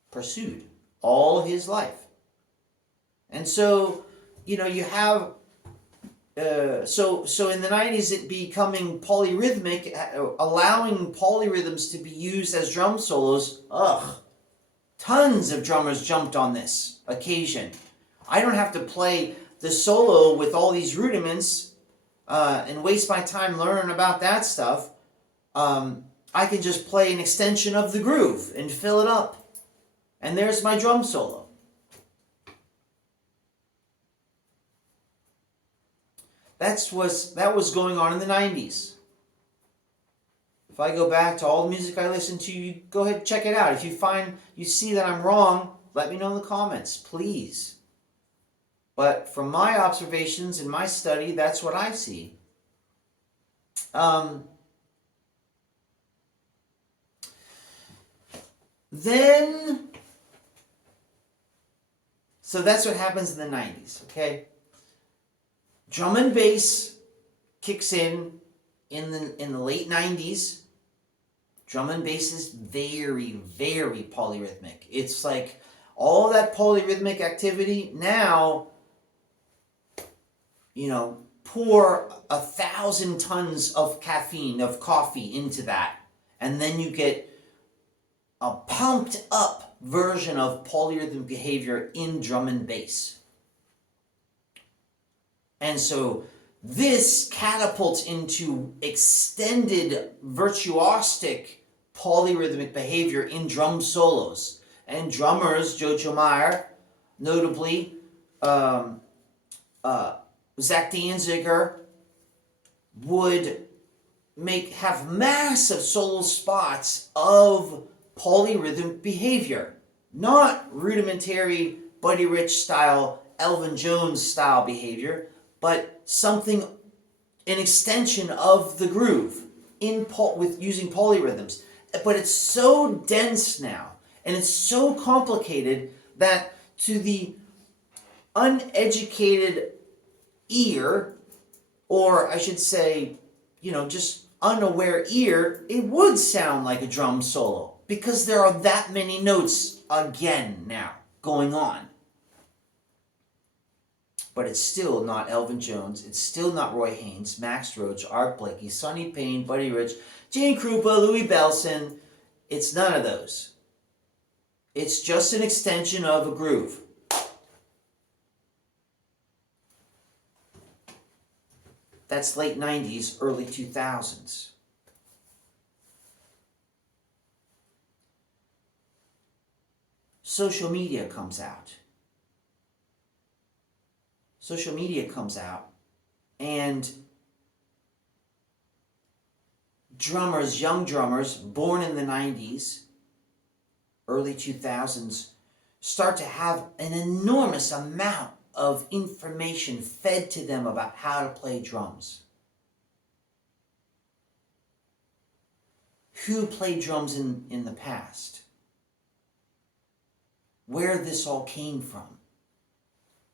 pursued all his life. And so, you have so in the 90s it becoming polyrhythmic, allowing polyrhythms to be used as drum solos. Tons of drummers jumped on this occasion. I don't have to play the solo with all these rudiments and waste my time learning about that stuff. I can just play an extension of the groove and fill it up. And there's my drum solo. That was going on in the 90s. If I go back to all the music I listen to, you go ahead and check it out. If you see that I'm wrong, let me know in the comments, please. But from my observations and my study, that's what I see. So that's what happens in the 90s, okay? Drum and bass kicks in the late 90s. Drum and bass is very, very polyrhythmic. It's like all that polyrhythmic activity now, pour 1,000 tons of caffeine, of coffee into that. And then you get a pumped up version of polyrhythmic behavior in drum and bass. And so this catapults into extended virtuosic polyrhythmic behavior in drum solos. And drummers, Jojo Meyer, notably, Zach Danziger, would have massive solo spots of polyrhythmic behavior. Not rudimentary Buddy Rich style, Elvin Jones style behavior, but something, an extension of the groove with using polyrhythms. But it's so dense now, and it's so complicated that to the uneducated ear, or I should say, just unaware ear, it would sound like a drum solo because there are that many notes again now going on. But it's still not Elvin Jones. It's still not Roy Haynes, Max Roach, Art Blakey, Sonny Payne, Buddy Rich, Gene Krupa, Louis Bellson. It's none of those. It's just an extension of a groove. That's late 90s, early 2000s. Social media comes out. Social media comes out, and drummers, young drummers, born in the 90s, early 2000s, start to have an enormous amount of information fed to them about how to play drums. Who played drums in the past? Where this all came from.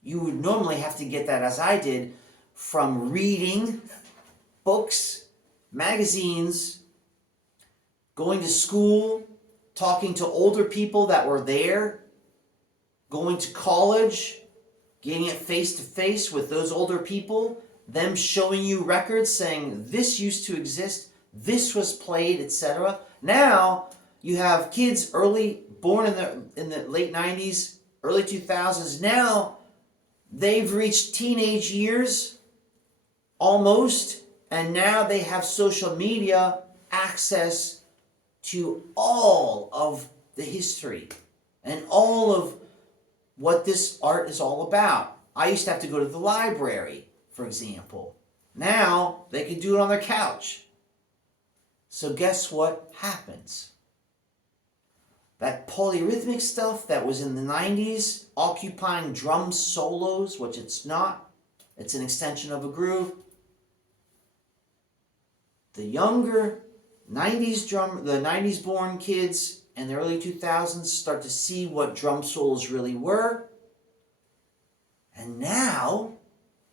You would normally have to get that, as I did, from reading books, magazines, going to school, talking to older people that were there, going to college, getting it face to face with those older people, them showing you records saying this used to exist, this was played, etc. Now you have kids born in the late 90s, early 2000s. Now they've reached teenage years almost, and now they have social media access to all of the history and all of what this art is all about. I used to have to go to the library, for example. Now they can do it on their couch. So guess what happens? That polyrhythmic stuff that was in the 90s, occupying drum solos, which it's not, it's an extension of a groove. The younger the 90s born kids and the early 2000s start to see what drum solos really were. And now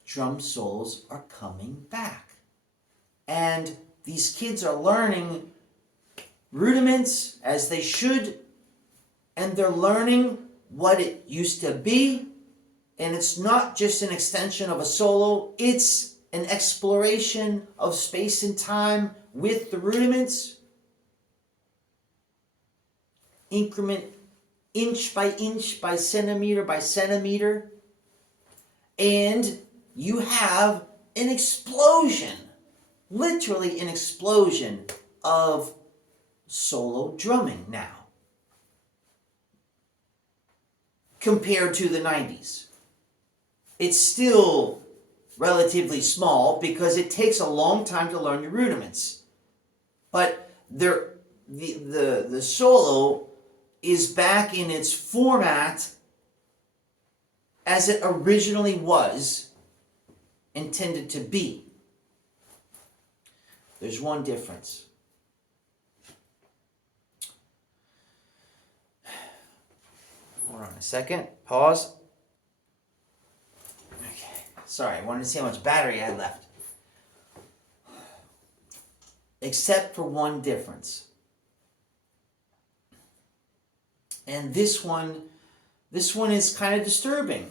drum solos are coming back. And these kids are learning rudiments as they should, and they're learning what it used to be. And it's not just an extension of a solo, it's an exploration of space and time with the rudiments. Increment inch by centimeter. And you have an explosion, literally an explosion of solo drumming now compared to the 90s. It's still relatively small because it takes a long time to learn your rudiments. But the solo is back in its format as it originally was intended to be. There's one difference. Hold on a second. Pause. Okay. Sorry, I wanted to see how much battery I had left. Except for one difference. And this one is kind of disturbing.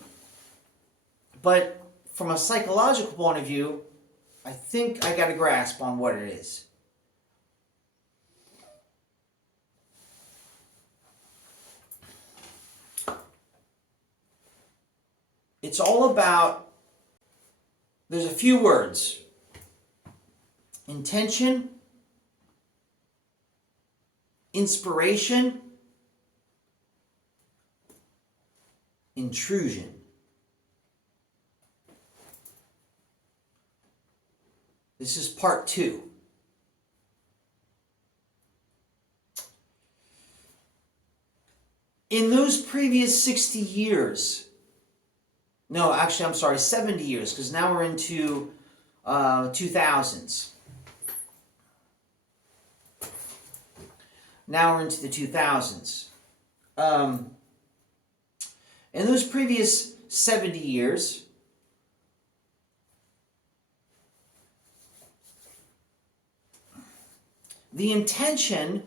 But from a psychological point of view, I think I got a grasp on what it is. It's all about, there's a few words. Intention, inspiration, intrusion. This is part 2. In those previous 60 years, no, actually, I'm sorry, 70 years, because now we're into 2000s. Now we're into the 2000s. In those previous 70 years, the intention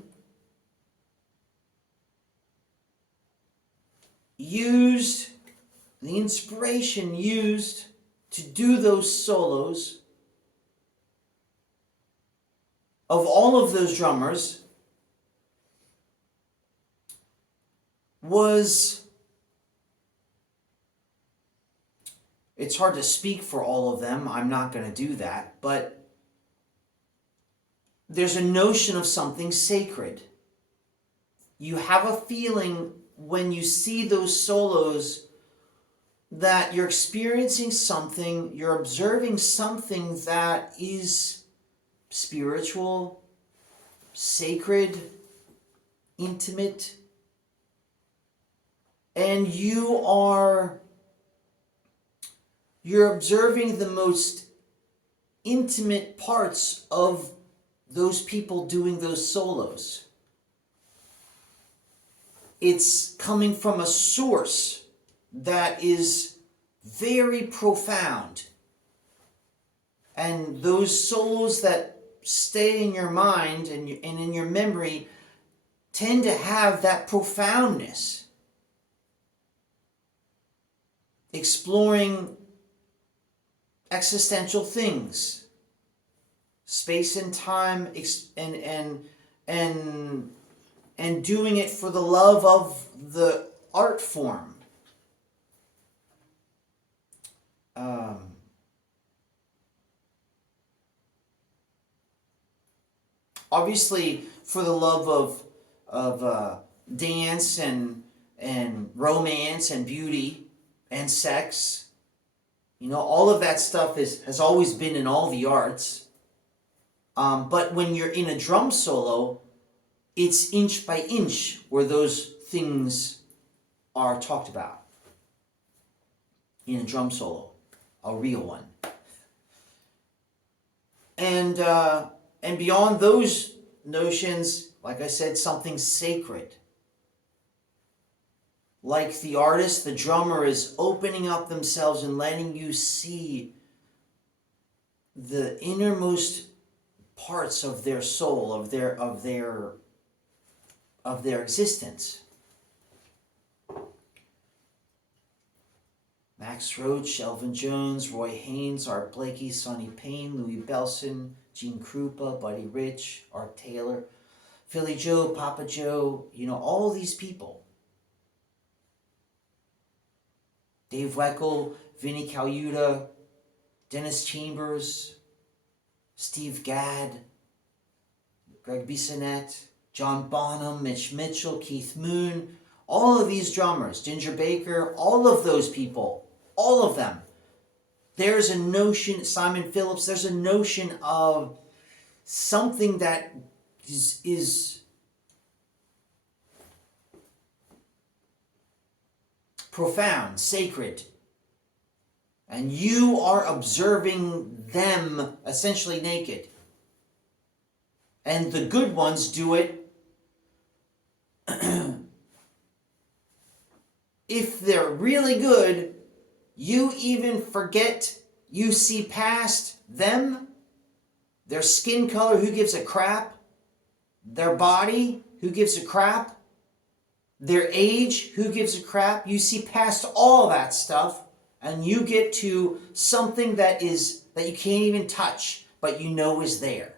used, the inspiration used to do those solos of all of those drummers was, it's hard to speak for all of them, I'm not going to do that, but there's a notion of something sacred. You have a feeling when you see those solos that you're experiencing something, you're observing something that is spiritual, sacred, intimate, and you're observing the most intimate parts of those people doing those solos. It's coming from a source that is very profound. And those solos that stay in your mind and in your memory tend to have that profoundness. Exploring existential things, space and time, and doing it for the love of the art form, obviously for the love of dance and romance and beauty and sex, all of that stuff has always been in all the arts. But when you're in a drum solo, it's inch by inch where those things are talked about in a drum solo, a real one. And beyond those notions, like I said, something sacred. Like the artist, the drummer is opening up themselves and letting you see the innermost parts of their soul, of their existence. Max Roach, Elvin Jones, Roy Haynes, Art Blakey, Sonny Payne, Louis Bellson, Gene Krupa, Buddy Rich, Art Taylor, Philly Joe, Papa Joe, all these people. Dave Weckl, Vinnie Colaiuta, Dennis Chambers, Steve Gadd, Greg Bissonette, John Bonham, Mitch Mitchell, Keith Moon, all of these drummers, Ginger Baker, all of those people, all of them. There's a notion, Simon Phillips, there's a notion of something that is profound, sacred. And you are observing them essentially naked. And the good ones do it if they're really good, you even forget, you see past them, their skin color, who gives a crap, their body, who gives a crap, their age, who gives a crap. You see past all that stuff and you get to something that you can't even touch, but is there.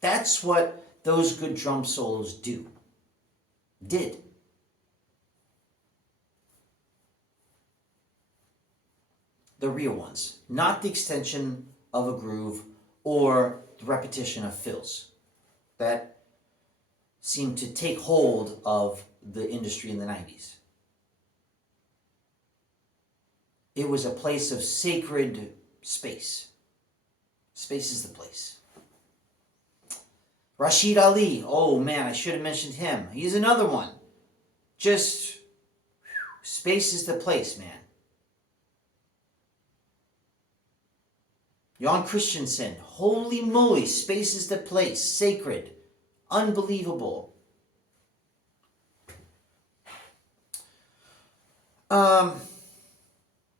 That's what those good drum solos did. The real ones, not the extension of a groove or the repetition of fills that seemed to take hold of the industry in the 90s. It was a place of sacred space. Space is the place. Rashid Ali, oh man, I should have mentioned him. He's another one. Just, space is the place, man. Jan Christensen, holy moly, space is the place, sacred, unbelievable.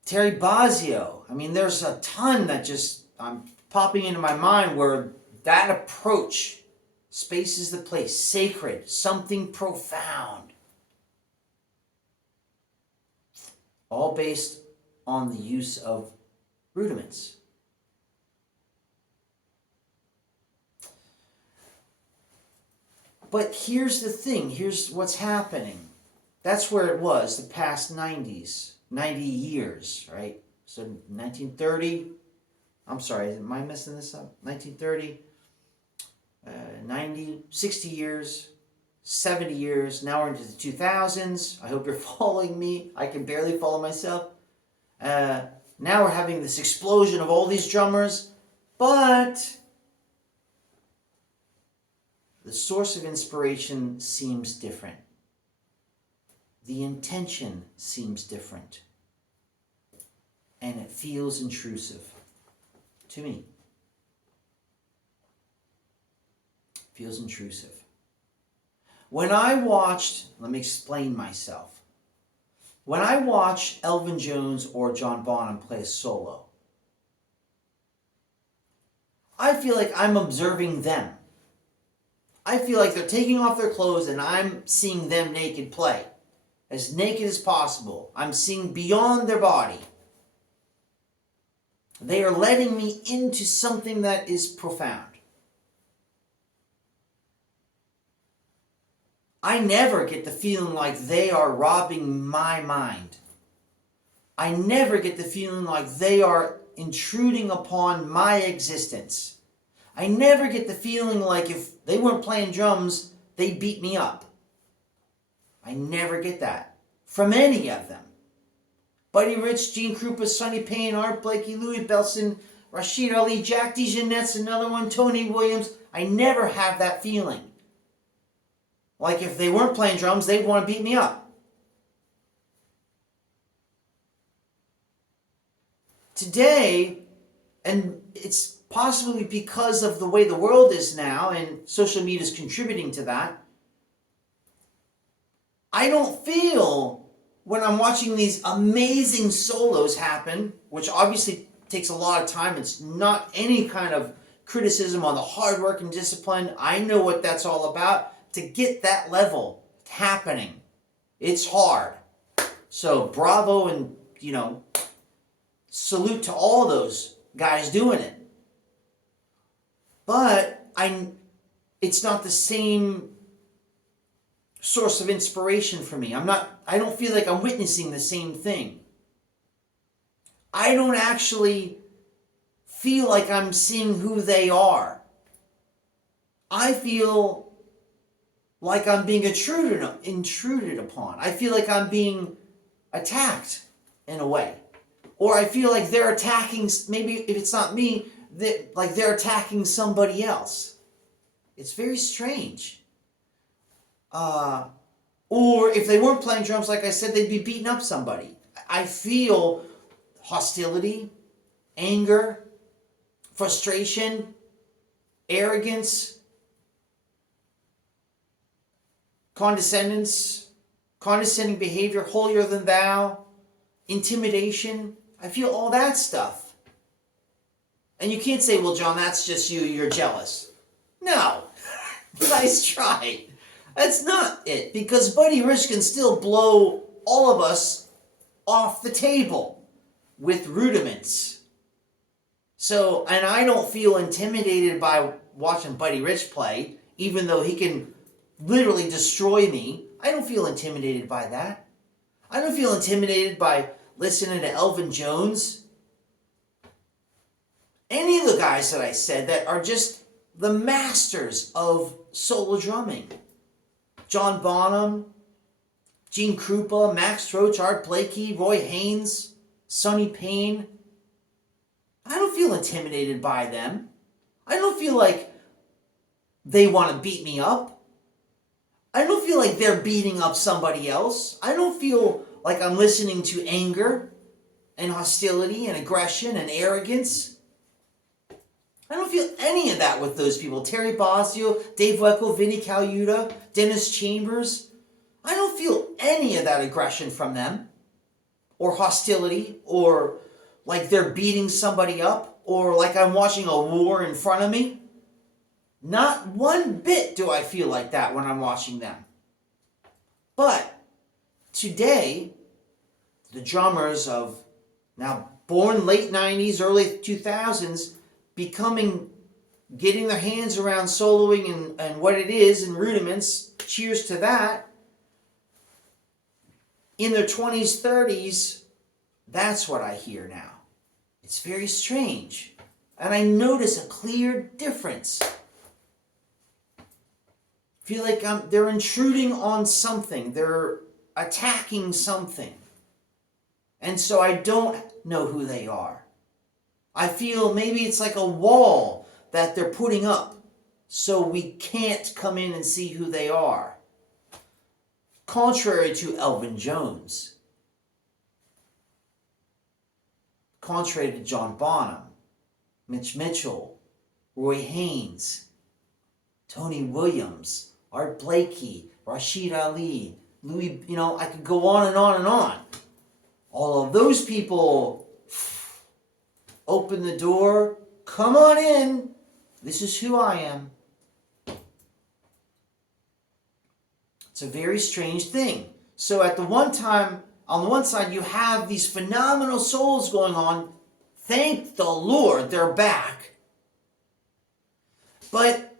Terry Bozzio, there's a ton that just popping into my mind where that approach, space is the place, sacred, something profound, all based on the use of rudiments. But here's the thing, here's what's happening. That's where it was, the past 90 years, right? So 1930, I'm sorry, am I messing this up? 1930, 90, 60 years, 70 years, now we're into the 2000s. I hope you're following me. I can barely follow myself. Now we're having this explosion of all these drummers, but the source of inspiration seems different. The intention seems different. And it feels intrusive to me. Feels intrusive. When I watched, let me explain myself. When I watch Elvin Jones or John Bonham play a solo, I feel like I'm observing them. I feel like they're taking off their clothes and I'm seeing them naked play. As naked as possible. I'm seeing beyond their body. They are letting me into something that is profound. I never get the feeling like they are robbing my mind. I never get the feeling like they are intruding upon my existence. I never get the feeling like if they weren't playing drums, they beat me up. I never get that from any of them. Buddy Rich, Gene Krupa, Sonny Payne, Art Blakey, Louis Bellson, Rashid Ali, Jack DeJohnette's another one, Tony Williams. I never have that feeling. Like if they weren't playing drums, they'd want to beat me up. Today, and it's possibly because of the way the world is now, and social media is contributing to that, I don't feel when I'm watching these amazing solos happen, which obviously takes a lot of time. It's not any kind of criticism on the hard work and discipline. I know what that's all about. To get that level happening, it's hard. So bravo and, salute to all those guys doing it. But it's not the same source of inspiration for me. I don't feel like I'm witnessing the same thing. I don't actually feel like I'm seeing who they are. I feel like I'm being intruded upon. I feel like I'm being attacked in a way. Or I feel like they're attacking, maybe if it's not me, like they're attacking somebody else. It's very strange. Or if they weren't playing drums, like I said, they'd be beating up somebody. I feel hostility, anger, frustration, arrogance, condescending behavior, holier than thou, intimidation. I feel all that stuff. And you can't say, well, John, that's just you, you're jealous. No. Nice try. That's not it. Because Buddy Rich can still blow all of us off the table with rudiments. So, and I don't feel intimidated by watching Buddy Rich play, even though he can literally destroy me. I don't feel intimidated by that. I don't feel intimidated by listening to Elvin Jones. Any of the guys that I said that are just the masters of solo drumming. John Bonham, Gene Krupa, Max Roach, Art Blakey, Roy Haynes, Sonny Payne. I don't feel intimidated by them. I don't feel like they want to beat me up. I don't feel like they're beating up somebody else. I don't feel like I'm listening to anger and hostility and aggression and arrogance. I don't feel any of that with those people. Terry Bozzio, Dave Weckl, Vinny Colaiuta, Dennis Chambers. I don't feel any of that aggression from them, or hostility, or like they're beating somebody up, or like I'm watching a war in front of me. Not one bit do I feel like that when I'm watching them. But today, the drummers of now born late 90s, early 2000s, getting their hands around soloing and what it is and rudiments, cheers to that. In their 20s, 30s, that's what I hear now. It's very strange. And I notice a clear difference. Feel like they're intruding on something. They're attacking something. And so I don't know who they are. I feel maybe it's like a wall that they're putting up so we can't come in and see who they are. Contrary to Elvin Jones. Contrary to John Bonham, Mitch Mitchell, Roy Haynes, Tony Williams, Art Blakey, Rashid Ali, Louis, I could go on and on and on. All of those people open the door, come on in, this is who I am. It's a very strange thing. So on the one side, you have these phenomenal souls going on. Thank the Lord they're back. But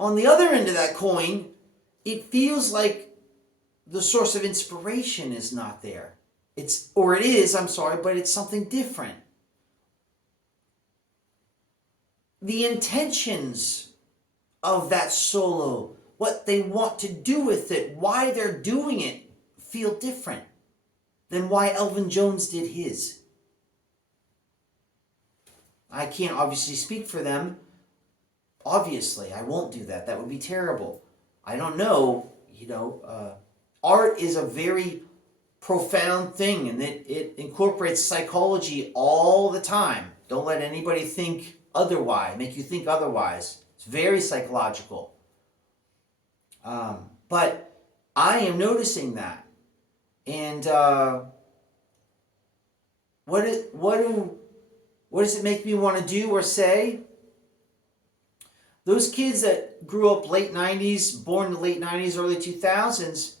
on the other end of that coin, it feels like the source of inspiration is not there. Or it is, I'm sorry, but it's something different. The intentions of that solo, what they want to do with it, why they're doing it, feel different than why Elvin Jones did his. I can't obviously speak for them. Obviously, I won't do that. That would be terrible. I don't know, art is a very profound thing, and it incorporates psychology all the time. Don't let anybody think otherwise, make you think otherwise. It's very psychological. But I am noticing that. And what does it make me want to do or say? Those kids that grew up late 90s, born in the late 90s, early 2000s,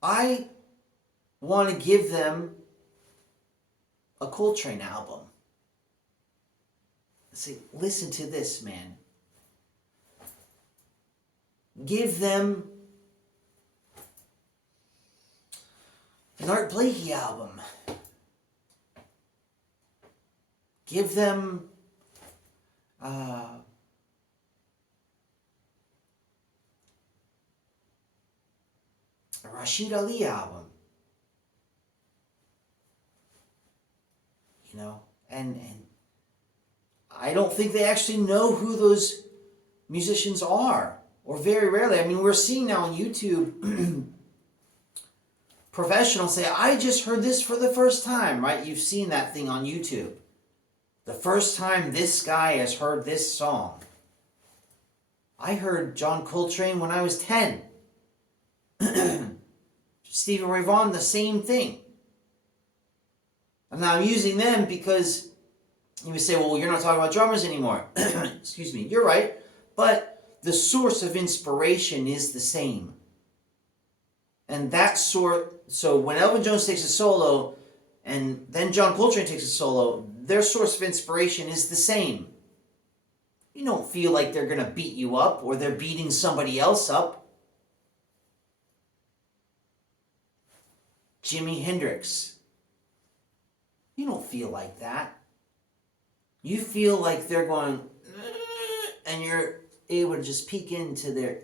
I want to give them a Coltrane album. Say, listen to this, man. Give them an Art Blakey album. Give them a Rashid Ali album. And I don't think they actually know who those musicians are, or very rarely. I mean, we're seeing now on YouTube professionals say, I just heard this for the first time, right? You've seen that thing on YouTube. The first time this guy has heard this song. I heard John Coltrane when I was 10. Stevie Ray Vaughan, the same thing. And now I'm using them because you would say, well, you're not talking about drummers anymore. Excuse me, you're right. But the source of inspiration is the same. And so when Elvin Jones takes a solo and then John Coltrane takes a solo, their source of inspiration is the same. You don't feel like they're going to beat you up or they're beating somebody else up. Jimi Hendrix. You don't feel like that. You feel like they're going, and you're able to just peek into their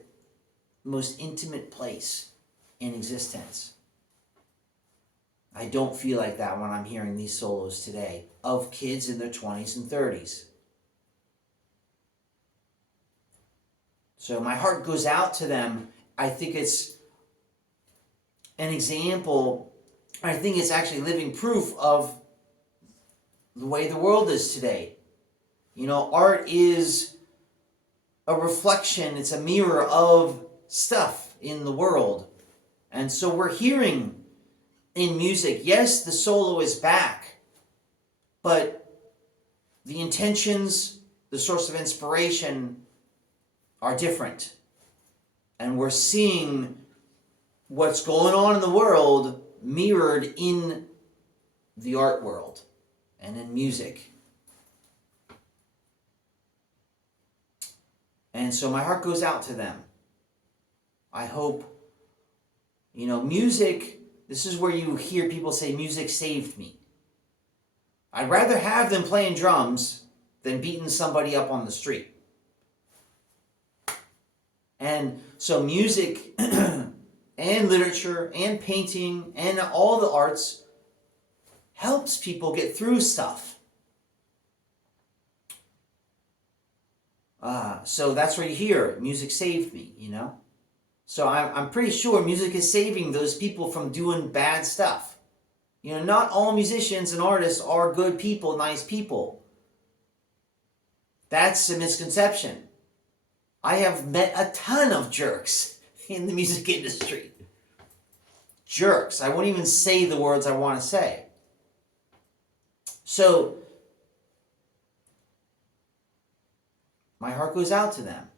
most intimate place in existence. I don't feel like that when I'm hearing these solos today of kids in their 20s and 30s. So my heart goes out to them. I think it's an example. I think it's actually living proof of the way the world is today. Art is a reflection, it's a mirror of stuff in the world. And so we're hearing in music, yes, the solo is back, but the intentions, the source of inspiration are different. And we're seeing what's going on in the world mirrored in the art world and in music. And so my heart goes out to them. I hope, music, this is where you hear people say music saved me. I'd rather have them playing drums than beating somebody up on the street. And so music and literature and painting and all the arts helps people get through stuff. So that's where you hear music saved me, So I'm pretty sure music is saving those people from doing bad stuff. Not all musicians and artists are good people, nice people. That's a misconception. I have met a ton of jerks in the music industry. Jerks. I won't even say the words I want to say. So, my heart goes out to them.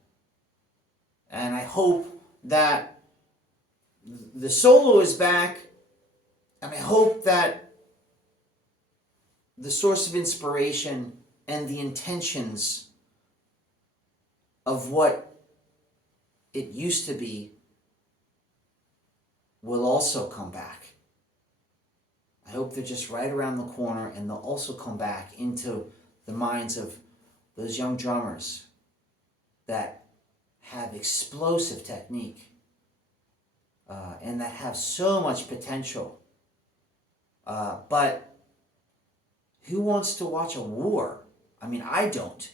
And I hope that the solo is back. And I hope that the source of inspiration and the intentions of what it used to be will also come back. I hope they're just right around the corner, and they'll also come back into the minds of those young drummers that have explosive technique and that have so much potential. But who wants to watch a war? I mean, I don't.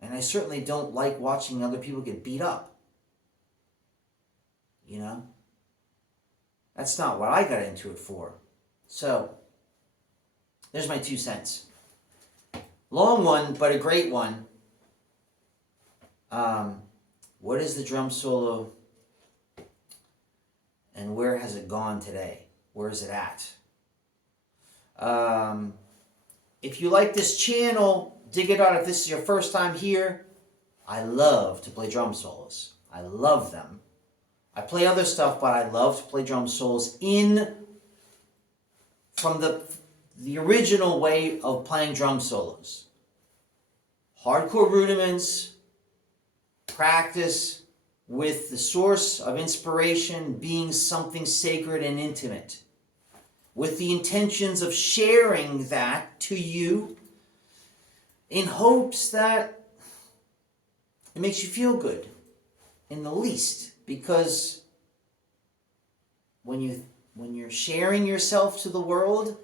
And I certainly don't like watching other people get beat up. You know? That's not what I got into it for. So, there's my 2 cents. Long one, but a great one. What is the drum solo and where has it gone today? Where is it at? If you like this channel, dig it out. If this is your first time here, I love to play drum solos. I love them. I play other stuff, but I love to play drum solos from the original way of playing drum solos. Hardcore rudiments, practice with the source of inspiration being something sacred and intimate, with the intentions of sharing that to you in hopes that it makes you feel good, in the least, because when you're sharing yourself to the world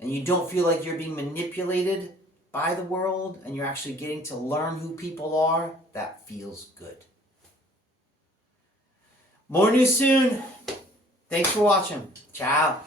and you don't feel like you're being manipulated by the world and you're actually getting to learn who people are, that feels good. More news soon. Thanks for watching. Ciao.